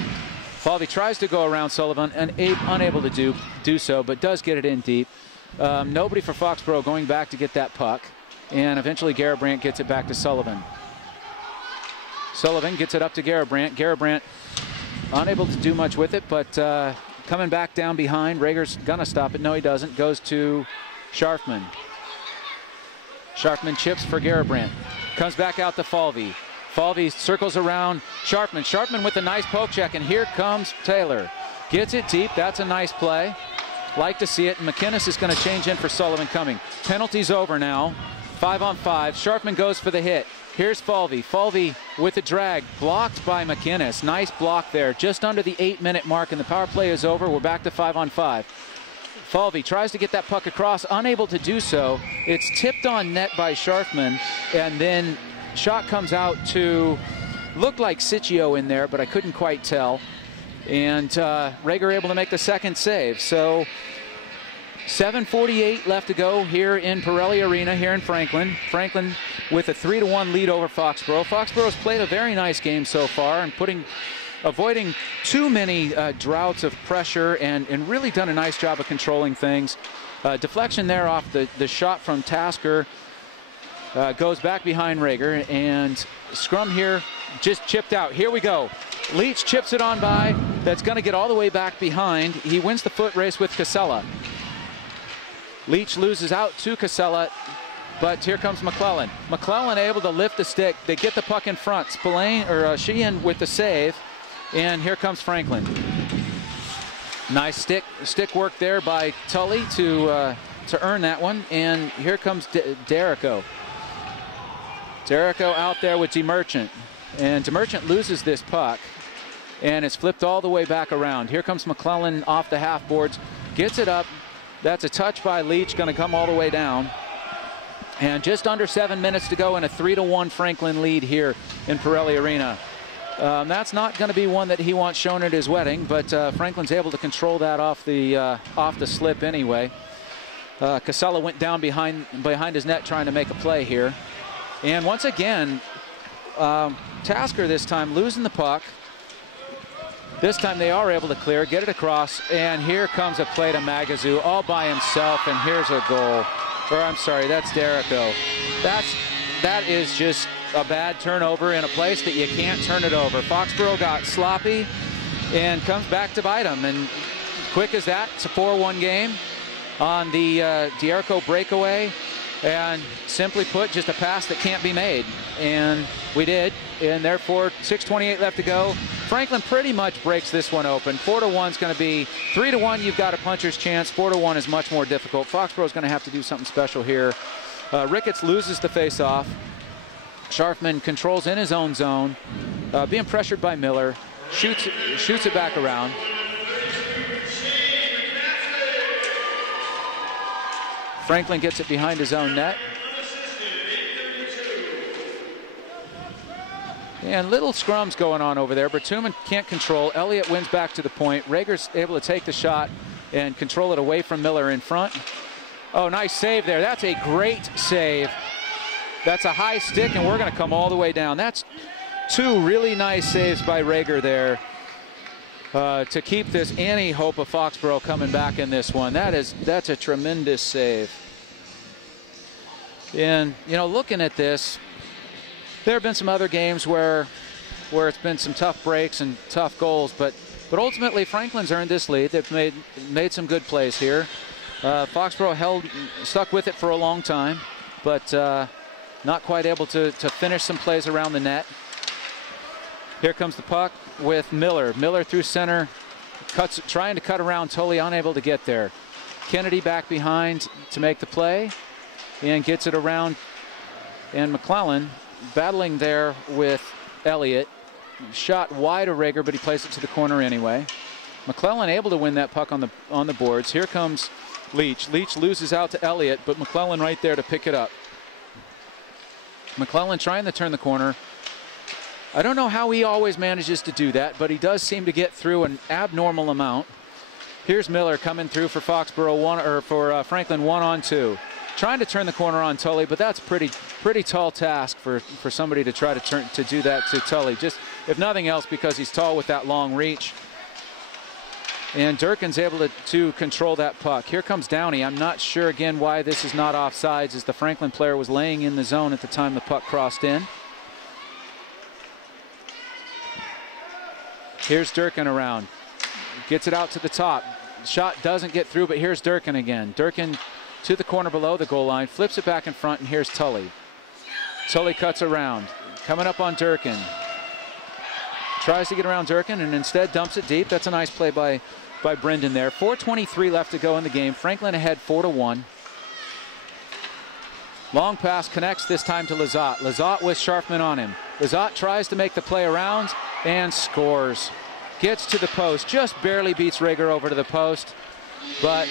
Falvey tries to go around Sullivan and unable to do so, but does get it in deep. Nobody for Foxborough going back to get that puck. And eventually Garabrandt gets it back to Sullivan. Sullivan gets it up to Garabrandt. Garabrandt unable to do much with it, but coming back down behind. Rager's gonna stop it. No, he doesn't. Goes to Scharfman. Scharfman chips for Garabrandt. Comes back out to Falvey. Falvey circles around Scharfman. Scharfman with a nice poke check, and here comes Taylor. Gets it deep. That's a nice play. Like to see it. McInnes is going to change in for Sullivan coming. Penalty's over now. 5-on-5. Scharfman goes for the hit. Here's Falvey. Falvey with a drag. Blocked by McInnes. Nice block there. Just under the 8-minute mark, and the power play is over. We're back to 5-on-5. Falvey tries to get that puck across. Unable to do so. It's tipped on net by Scharfman, and then shot comes out to look like Siccio in there, but I couldn't quite tell. And Rager able to make the second save. So 7:48 left to go here in Pirelli Arena here in Franklin. Franklin with a 3-1 lead over Foxborough. Foxborough's played a very nice game so far and avoiding too many droughts of pressure and really done a nice job of controlling things. Deflection there off the shot from Tasker. Goes back behind Rager, and scrum here just chipped out. Here we go. Leach chips it on by. That's going to get all the way back behind. He wins the foot race with Casella. Leach loses out to Casella, but here comes McClellan. McClellan able to lift the stick. They get the puck in front. Sheehan with the save, and here comes Franklin. Nice stick work there by Tully to earn that one, and here comes Derrico. Derrico out there with DeMerchant, and DeMerchant loses this puck, and it's flipped all the way back around. Here comes McClellan off the half boards, gets it up. That's a touch by Leach, going to come all the way down. And just under 7 minutes to go in a 3-1 Franklin lead here in Pirelli Arena. That's not going to be one that he wants shown at his wedding, but Franklin's able to control that off the slip anyway. Casella went down behind his net trying to make a play here. And once again, Tasker this time losing the puck. This time they are able to clear, get it across, and here comes a play to Magazoo all by himself, and here's a goal. Or I'm sorry, that's Derrico. That is just a bad turnover in a place that you can't turn it over. Foxborough got sloppy and comes back to bite them, and quick as that, it's a 4-1 game on the Derrico breakaway. And simply put, just a pass that can't be made. And we did, and therefore 6:28 left to go. Franklin pretty much breaks this one open. 4-1 is going to be 3-1. You've got a puncher's chance. 4-1 is much more difficult. Foxborough is going to have to do something special here. Ricketts loses the face-off. Scharfman controls in his own zone, being pressured by Miller. Shoots it back around. Franklin gets it behind his own net. And little scrums going on over there. Bertuman can't control. Elliott wins back to the point. Rager's able to take the shot and control it away from Miller in front. Oh, nice save there. That's a great save. That's a high stick, and we're going to come all the way down. That's two really nice saves by Rager there to keep this any hope of Foxborough coming back in this one. That's a tremendous save. And, you know, looking at this, there have been some other games where it's been some tough breaks and tough goals, but ultimately Franklin's earned this lead. They've made some good plays here. Foxborough stuck with it for a long time, but not quite able to finish some plays around the net. Here comes the puck with Miller. Miller through center, trying to cut around Tully, unable to get there. Kennedy back behind to make the play and gets it around. And McClellan battling there with Elliott. Shot wide of Rager, but he plays it to the corner anyway. McClellan able to win that puck on the boards. Here comes Leach. Leach loses out to Elliott, but McClellan right there to pick it up. McClellan trying to turn the corner. I don't know how he always manages to do that, but he does seem to get through an abnormal amount. Here's Miller coming through for Foxborough Franklin 1-on-2. Trying to turn the corner on Tully, but that's a pretty tall task for somebody to try to do that to Tully. Just if nothing else, because he's tall with that long reach. And Durkin's able to control that puck. Here comes Downey. I'm not sure again why this is not offsides, as the Franklin player was laying in the zone at the time the puck crossed in. Here's Durkin around. Gets it out to the top. Shot doesn't get through, but here's Durkin again. Durkin to the corner below the goal line, flips it back in front, and here's Tully. Tully cuts around. Coming up on Durkin. Tries to get around Durkin and instead dumps it deep. That's a nice play by Brendan there. 4:23 left to go in the game. Franklin ahead 4-1. Long pass connects this time to Lizotte. Lizotte with Scharfman on him. Lizotte tries to make the play around and scores. Gets to the post. Just barely beats Rager over to the post. But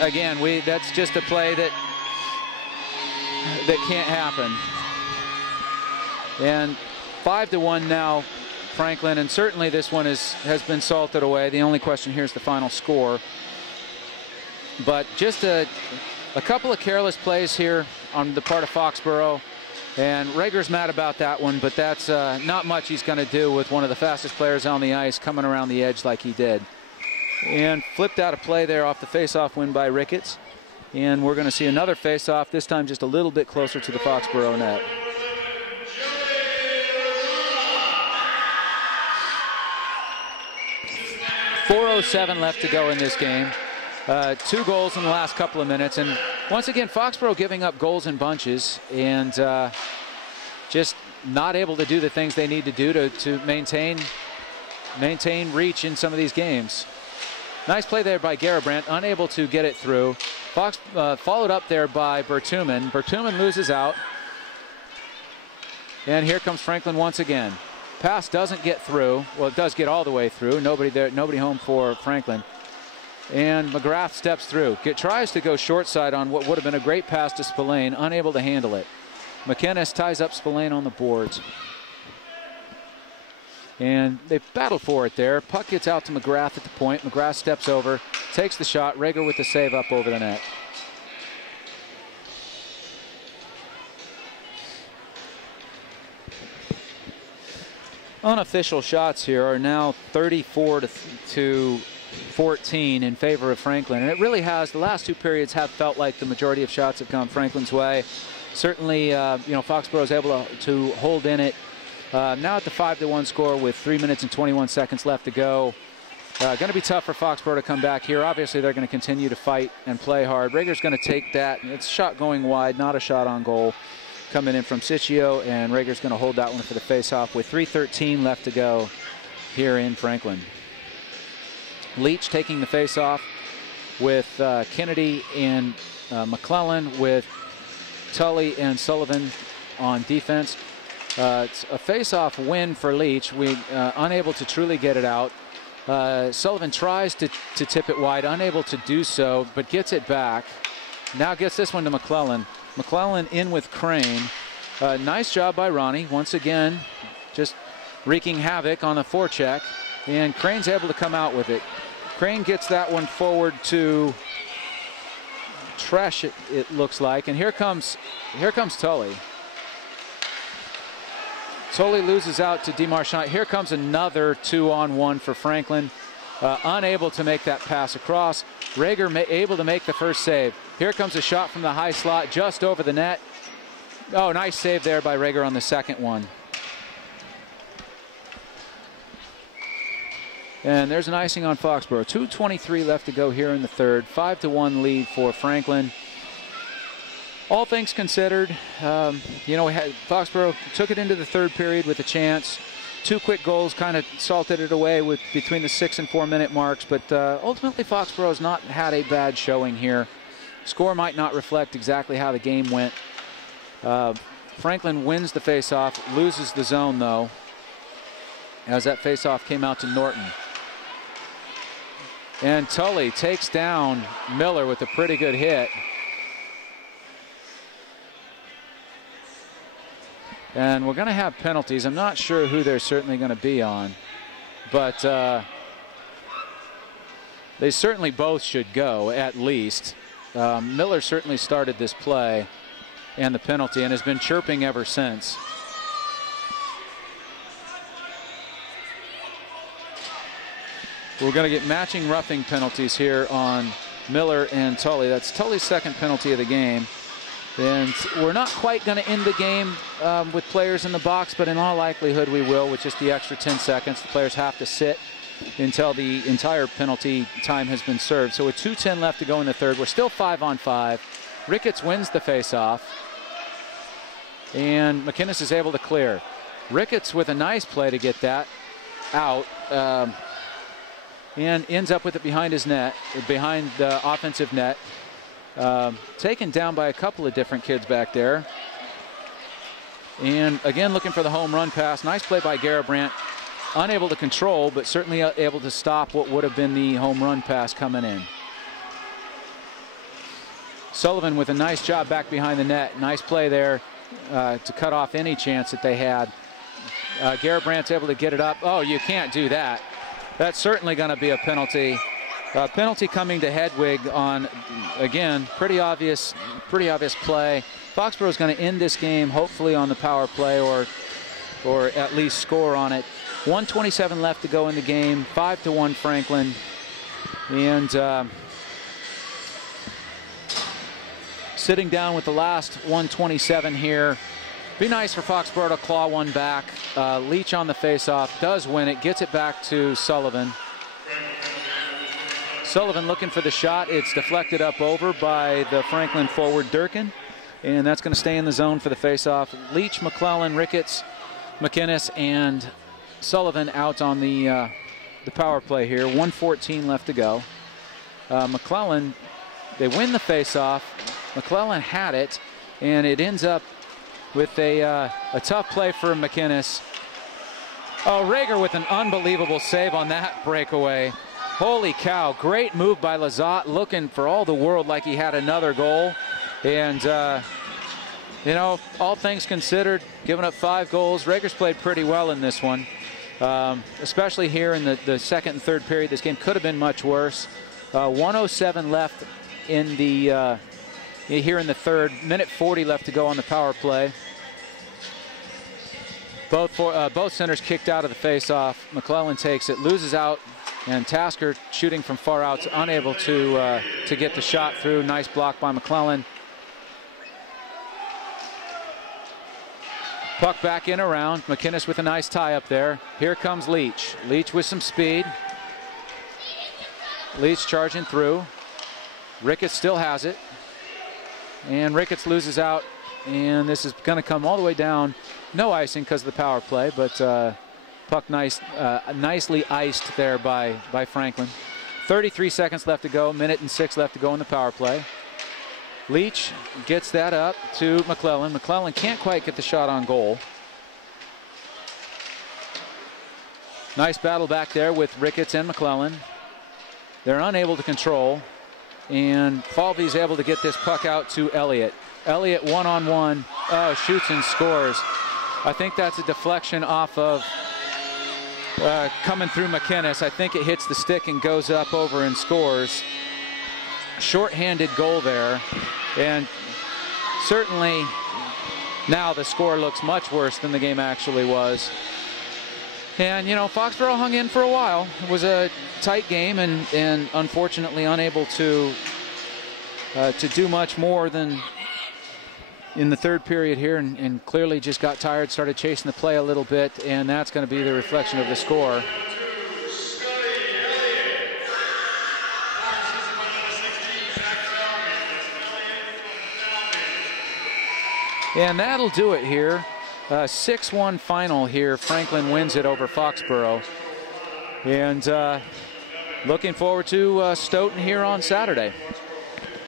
again, that's just a play that can't happen. And 5-1 now, Franklin, and certainly this one has been salted away. The only question here is the final score. But just a couple of careless plays here on the part of Foxborough, and Rager's mad about that one, but that's not much he's going to do with one of the fastest players on the ice coming around the edge like he did. And flipped out a play there off the face-off win by Ricketts, and we're going to see another face-off, this time just a little bit closer to the Foxborough net. .407 left to go in this game. 2 goals in the last couple of minutes, and once again Foxborough giving up goals in bunches and just not able to do the things they need to do to maintain reach in some of these games. Nice play there by Garabrandt, unable to get it through. Fox followed up there by Bertuman. Bertuman loses out, and here comes Franklin once again. Pass doesn't get through. Well, it does get all the way through. Nobody there, nobody home for Franklin. And McGrath steps through. Tries to go short side on what would have been a great pass to Spillane, unable to handle it. McInnes ties up Spillane on the boards. And they battle for it there. Puck gets out to McGrath at the point. McGrath steps over, takes the shot. Rager with the save up over the net. Unofficial shots here are now 34-14 in favor of Franklin, and it really has. The last 2 periods have felt like the majority of shots have gone Franklin's way. Certainly, Foxborough is able to hold in it. Now at the 5-1 score with 3 minutes and 21 seconds left to go. Going to be tough for Foxborough to come back here. Obviously, they're going to continue to fight and play hard. Rager's going to take that. It's a shot going wide, not a shot on goal. Coming in from Siccio, and Rager's going to hold that one for the face-off with 3:13 left to go here in Franklin. Leach taking the face-off with Kennedy and McClellan, with Tully and Sullivan on defense. It's a face-off win for Leach. Unable to truly get it out. Sullivan tries to tip it wide, unable to do so, but gets it back. Now gets this one to McClellan. McClellan in with Crane. Nice job by Ronnie. Once again, just wreaking havoc on the forecheck. And Crane's able to come out with it. Crane gets that one forward to Tresh, it looks like. And here comes Tully. Tully loses out to DeMarchand. Here comes another 2-on-1 for Franklin. Unable to make that pass across. Rager able to make the first save. Here comes a shot from the high slot just over the net. Oh, nice save there by Rager on the second one. And there's an icing on Foxborough. 2:23 left to go here in the third. 5-1 lead for Franklin. All things considered, Foxborough took it into the third period with a chance. 2 quick goals kind of salted it away with between the 6 and 4 minute marks, but ultimately Foxborough has not had a bad showing here. Score might not reflect exactly how the game went. Franklin wins the faceoff, loses the zone though, as that faceoff came out to Norton. And Tully takes down Miller with a pretty good hit. And we're going to have penalties. I'm not sure who they're certainly going to be on, but they certainly both should go at least. Miller certainly started this play and the penalty and has been chirping ever since. We're going to get matching roughing penalties here on Miller and Tully. That's Tully's second penalty of the game. And we're not quite going to end the game with players in the box, but in all likelihood we will with just the extra 10 seconds. The players have to sit until the entire penalty time has been served. So with 2:10 left to go in the third, we're still 5-on-5. Ricketts wins the face-off, and McInnes is able to clear. Ricketts with a nice play to get that out, and ends up with it behind his net, behind the offensive net. Taken down by a couple of different kids back there. And again, looking for the home run pass. Nice play by Garabrandt. Unable to control, but certainly able to stop what would have been the home run pass coming in. Sullivan with a nice job back behind the net. Nice play there to cut off any chance that they had. Garabrandt's able to get it up. Oh, you can't do that. That's certainly going to be a penalty. Penalty coming to Hedwig on, again, pretty obvious play. Foxborough is going to end this game hopefully on the power play or at least score on it. 1:27 left to go in the game. 5-1 Franklin. And sitting down with the last 1:27 here. Be nice for Foxborough to claw one back. Leach on the faceoff, does win it, gets it back to Sullivan. Sullivan looking for the shot. It's deflected up over by the Franklin forward Durkin, and that's going to stay in the zone for the faceoff. Leach, McClellan, Ricketts, McInnes, and Sullivan out on the power play here. 1:14 left to go. McClellan, they win the faceoff. McClellan had it, and it ends up with a tough play for McInnes. Oh, Rager with an unbelievable save on that breakaway. Holy cow, great move by Lizotte, looking for all the world like he had another goal. And, you know, all things considered, giving up 5 goals, Rager's played pretty well in this one, especially here in the second and third period. This game could have been much worse. 1:07 left in the here in the third. Minute 40 left to go on the power play. Both centers kicked out of the face-off. McClellan takes it, loses out, and Tasker shooting from far out, unable to get the shot through. Nice block by McClellan. Puck back in around. McInnes with a nice tie up there. Here comes Leach. Leach with some speed. Leach charging through. Ricketts still has it. And Ricketts loses out, and this is going to come all the way down. No icing because of the power play, but puck nicely iced there by Franklin. 33 seconds left to go, minute and 6 left to go in the power play. Leach gets that up to McClellan. McClellan can't quite get the shot on goal. Nice battle back there with Ricketts and McClellan. They're unable to control. And Falvey's able to get this puck out to Elliott. Elliott one-on-one, shoots and scores. I think that's a deflection off of coming through McInnes. I think it hits the stick and goes up over and scores. Short-handed goal there. And certainly now the score looks much worse than the game actually was. And, you know, Foxborough hung in for a while. It was a tight game and unfortunately unable to do much more than in the third period here, and clearly just got tired, started chasing the play a little bit, and that's going to be the reflection of the score. And that'll do it here. 6-1 final here. Franklin wins it over Foxborough. And looking forward to Stoughton here on Saturday.